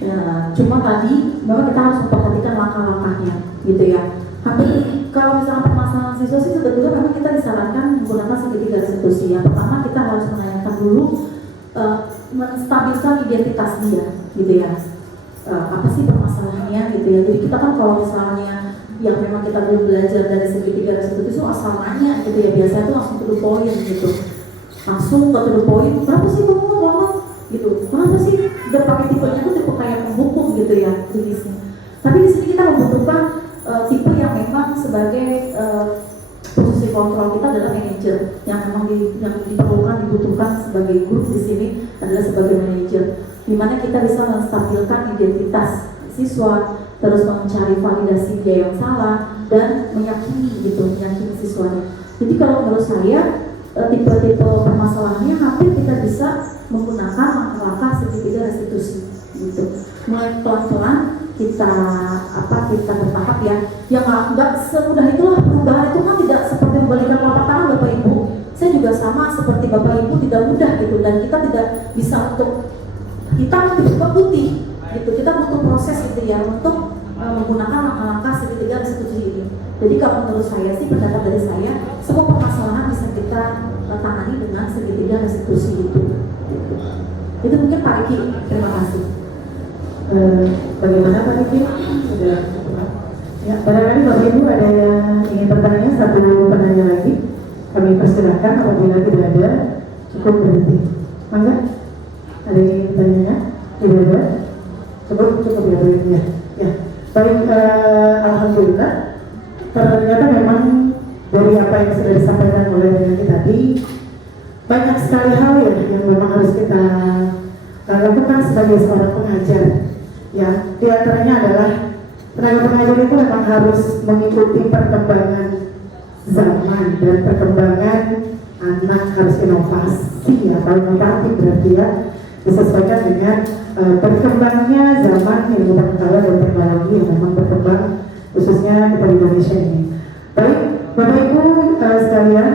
Ya, cuma tadi memang kita harus memperhatikan langkah-langkahnya, gitu ya. Hampir kalau misalnya permasalahan siswa sih sebetulnya memang kita disarankan menggunakan segitiga restitusi. Yang pertama kita harus menanyakan dulu menstabilkan identitas dia, gitu ya. Apa sih permasalahannya, gitu ya. Jadi kita kan kalau misalnya yang memang kita belum belajar dari segitiga restitusi itu asal nanya, gitu ya. Biasanya itu langsung to the point, gitu. Langsung ke to the point. Berapa sih kamu ngomong? Gitu. Kenapa sih? Udah pakai tipenya itu tipe kayak penghukum, gitu ya, tulisnya. Tapi di sini kita membutuhkan tipe yang memang sebagai posisi kontrol kita adalah manajer yang memang yang dibutuhkan sebagai grup di sini adalah sebagai manajer, di mana kita bisa menstabilkan identitas siswa, terus mencari validasi dia yang salah dan meyakini siswanya. Jadi kalau menurut saya tipe-tipe permasalahannya hampir kita bisa menggunakan langkah-langkah segitiga restitusi, gitu. Mulai pelan-pelan kita bertahap ya. Yang nggak semudah itulah perubahan itu kan tidak seperti membalikan telapak tangan Bapak Ibu. Saya juga sama seperti Bapak Ibu tidak mudah gitu, dan kita tidak bisa untuk hitam tiba-tiba putih gitu. Kita butuh proses gitu ya untuk menggunakan langkah-langkah segitiga restitusi ini. Jadi kalau menurut saya sih, pendapat dari saya, semua permasalahan bisa kita tangani dengan segitiga restitusi itu. Itu mungkin Pak Riki. Terima kasih. Bagaimana Pak Riki? Sudah. Ya, barangkali Bapak Ibu ada yang ingin bertanya, satu penanya lagi. Kami persilakan, apabila tidak ada cukup berhenti. Mangga? Ada yang ingin bertanya? Tidak ada? Cukup ya berhenti ya. Ya. Baik, alhamdulillah. Ternyata memang dari apa yang sudah disampaikan oleh Reni tadi, banyak sekali hal ya yang memang harus kita lakukan sebagai seorang pengajar. Ya, di antaranya adalah tenaga pengajar itu memang harus mengikuti perkembangan zaman dan perkembangan anak, harus inovasi ya, kalau inovatif berarti ya, disesuaikan dengan berkembangnya zaman ilmu pengetahuan dan teknologi yang memang berkembang khususnya kita di Indonesia ini. Baik, Bapak Ibu sekalian,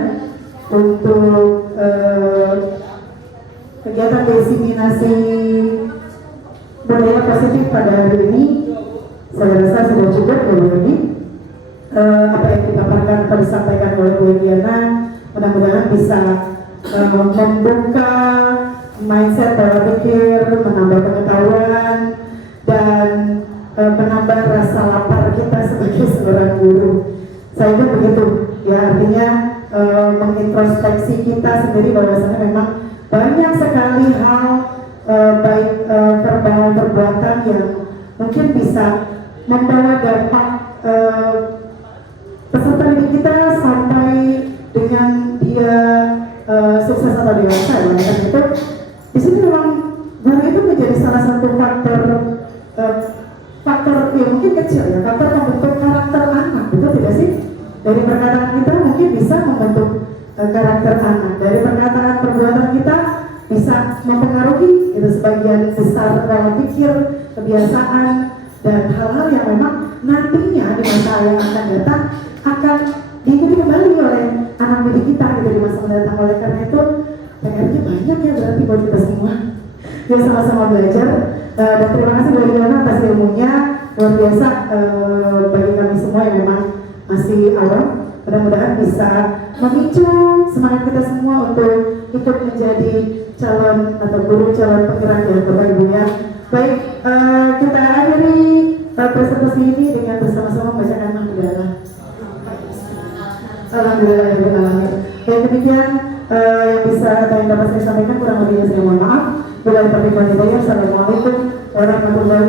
untuk kegiatan diseminasi budaya positif pada hari ini. Saya rasa sudah cukup ya Bu Edi. Apa yang dipaparkan atau disampaikan oleh Bu Ediana mudah-mudahan bisa membuka mindset pola pikir, menambah pengetahuan dan menambah rasa lapar kita sebagai seorang guru. Saya kira begitu ya, artinya mengintrospeksi kita sendiri bahwasanya memang banyak sekali hal baik verbal perbuatan yang mungkin bisa membawa dampak peserta didik kita sampai dengan dia sukses atau dewasa ya. Karena itu di sini memang guru itu menjadi salah satu faktor yang mungkin kecil ya, faktor membentuk karakter anak, betul tidak sih? Dari perkataan kita mungkin bisa membentuk karakter anak, dari perkataan perbuatan kita bisa mempengaruhi itu sebagian besar pola pikir, kebiasaan dan hal-hal yang memang nantinya di masa yang akan datang akan diikuti kembali oleh anak didik kita gitu di masa mendatang. Oleh karena itu PR-nya banyak ya berarti buat kita semua. Ya sama-sama belajar dan terima kasih Bu Ediana atas ilmunya luar biasa bagi kami semua yang memang masih awam. Mudah-mudahan bisa memicu semangat kita semua untuk ikut menjadi calon atau guru calon penggerak ya Bapak Ibu ya. Baik, kita akhiri presentasi ini dengan bersama-sama membacakan Hamdalah. Alhamdulillah. Baik, demikian yang bisa yang dapat saya sampaikan, kurang lebihnya saya mohon maaf. Bila Assalamualaikum warahmatullahi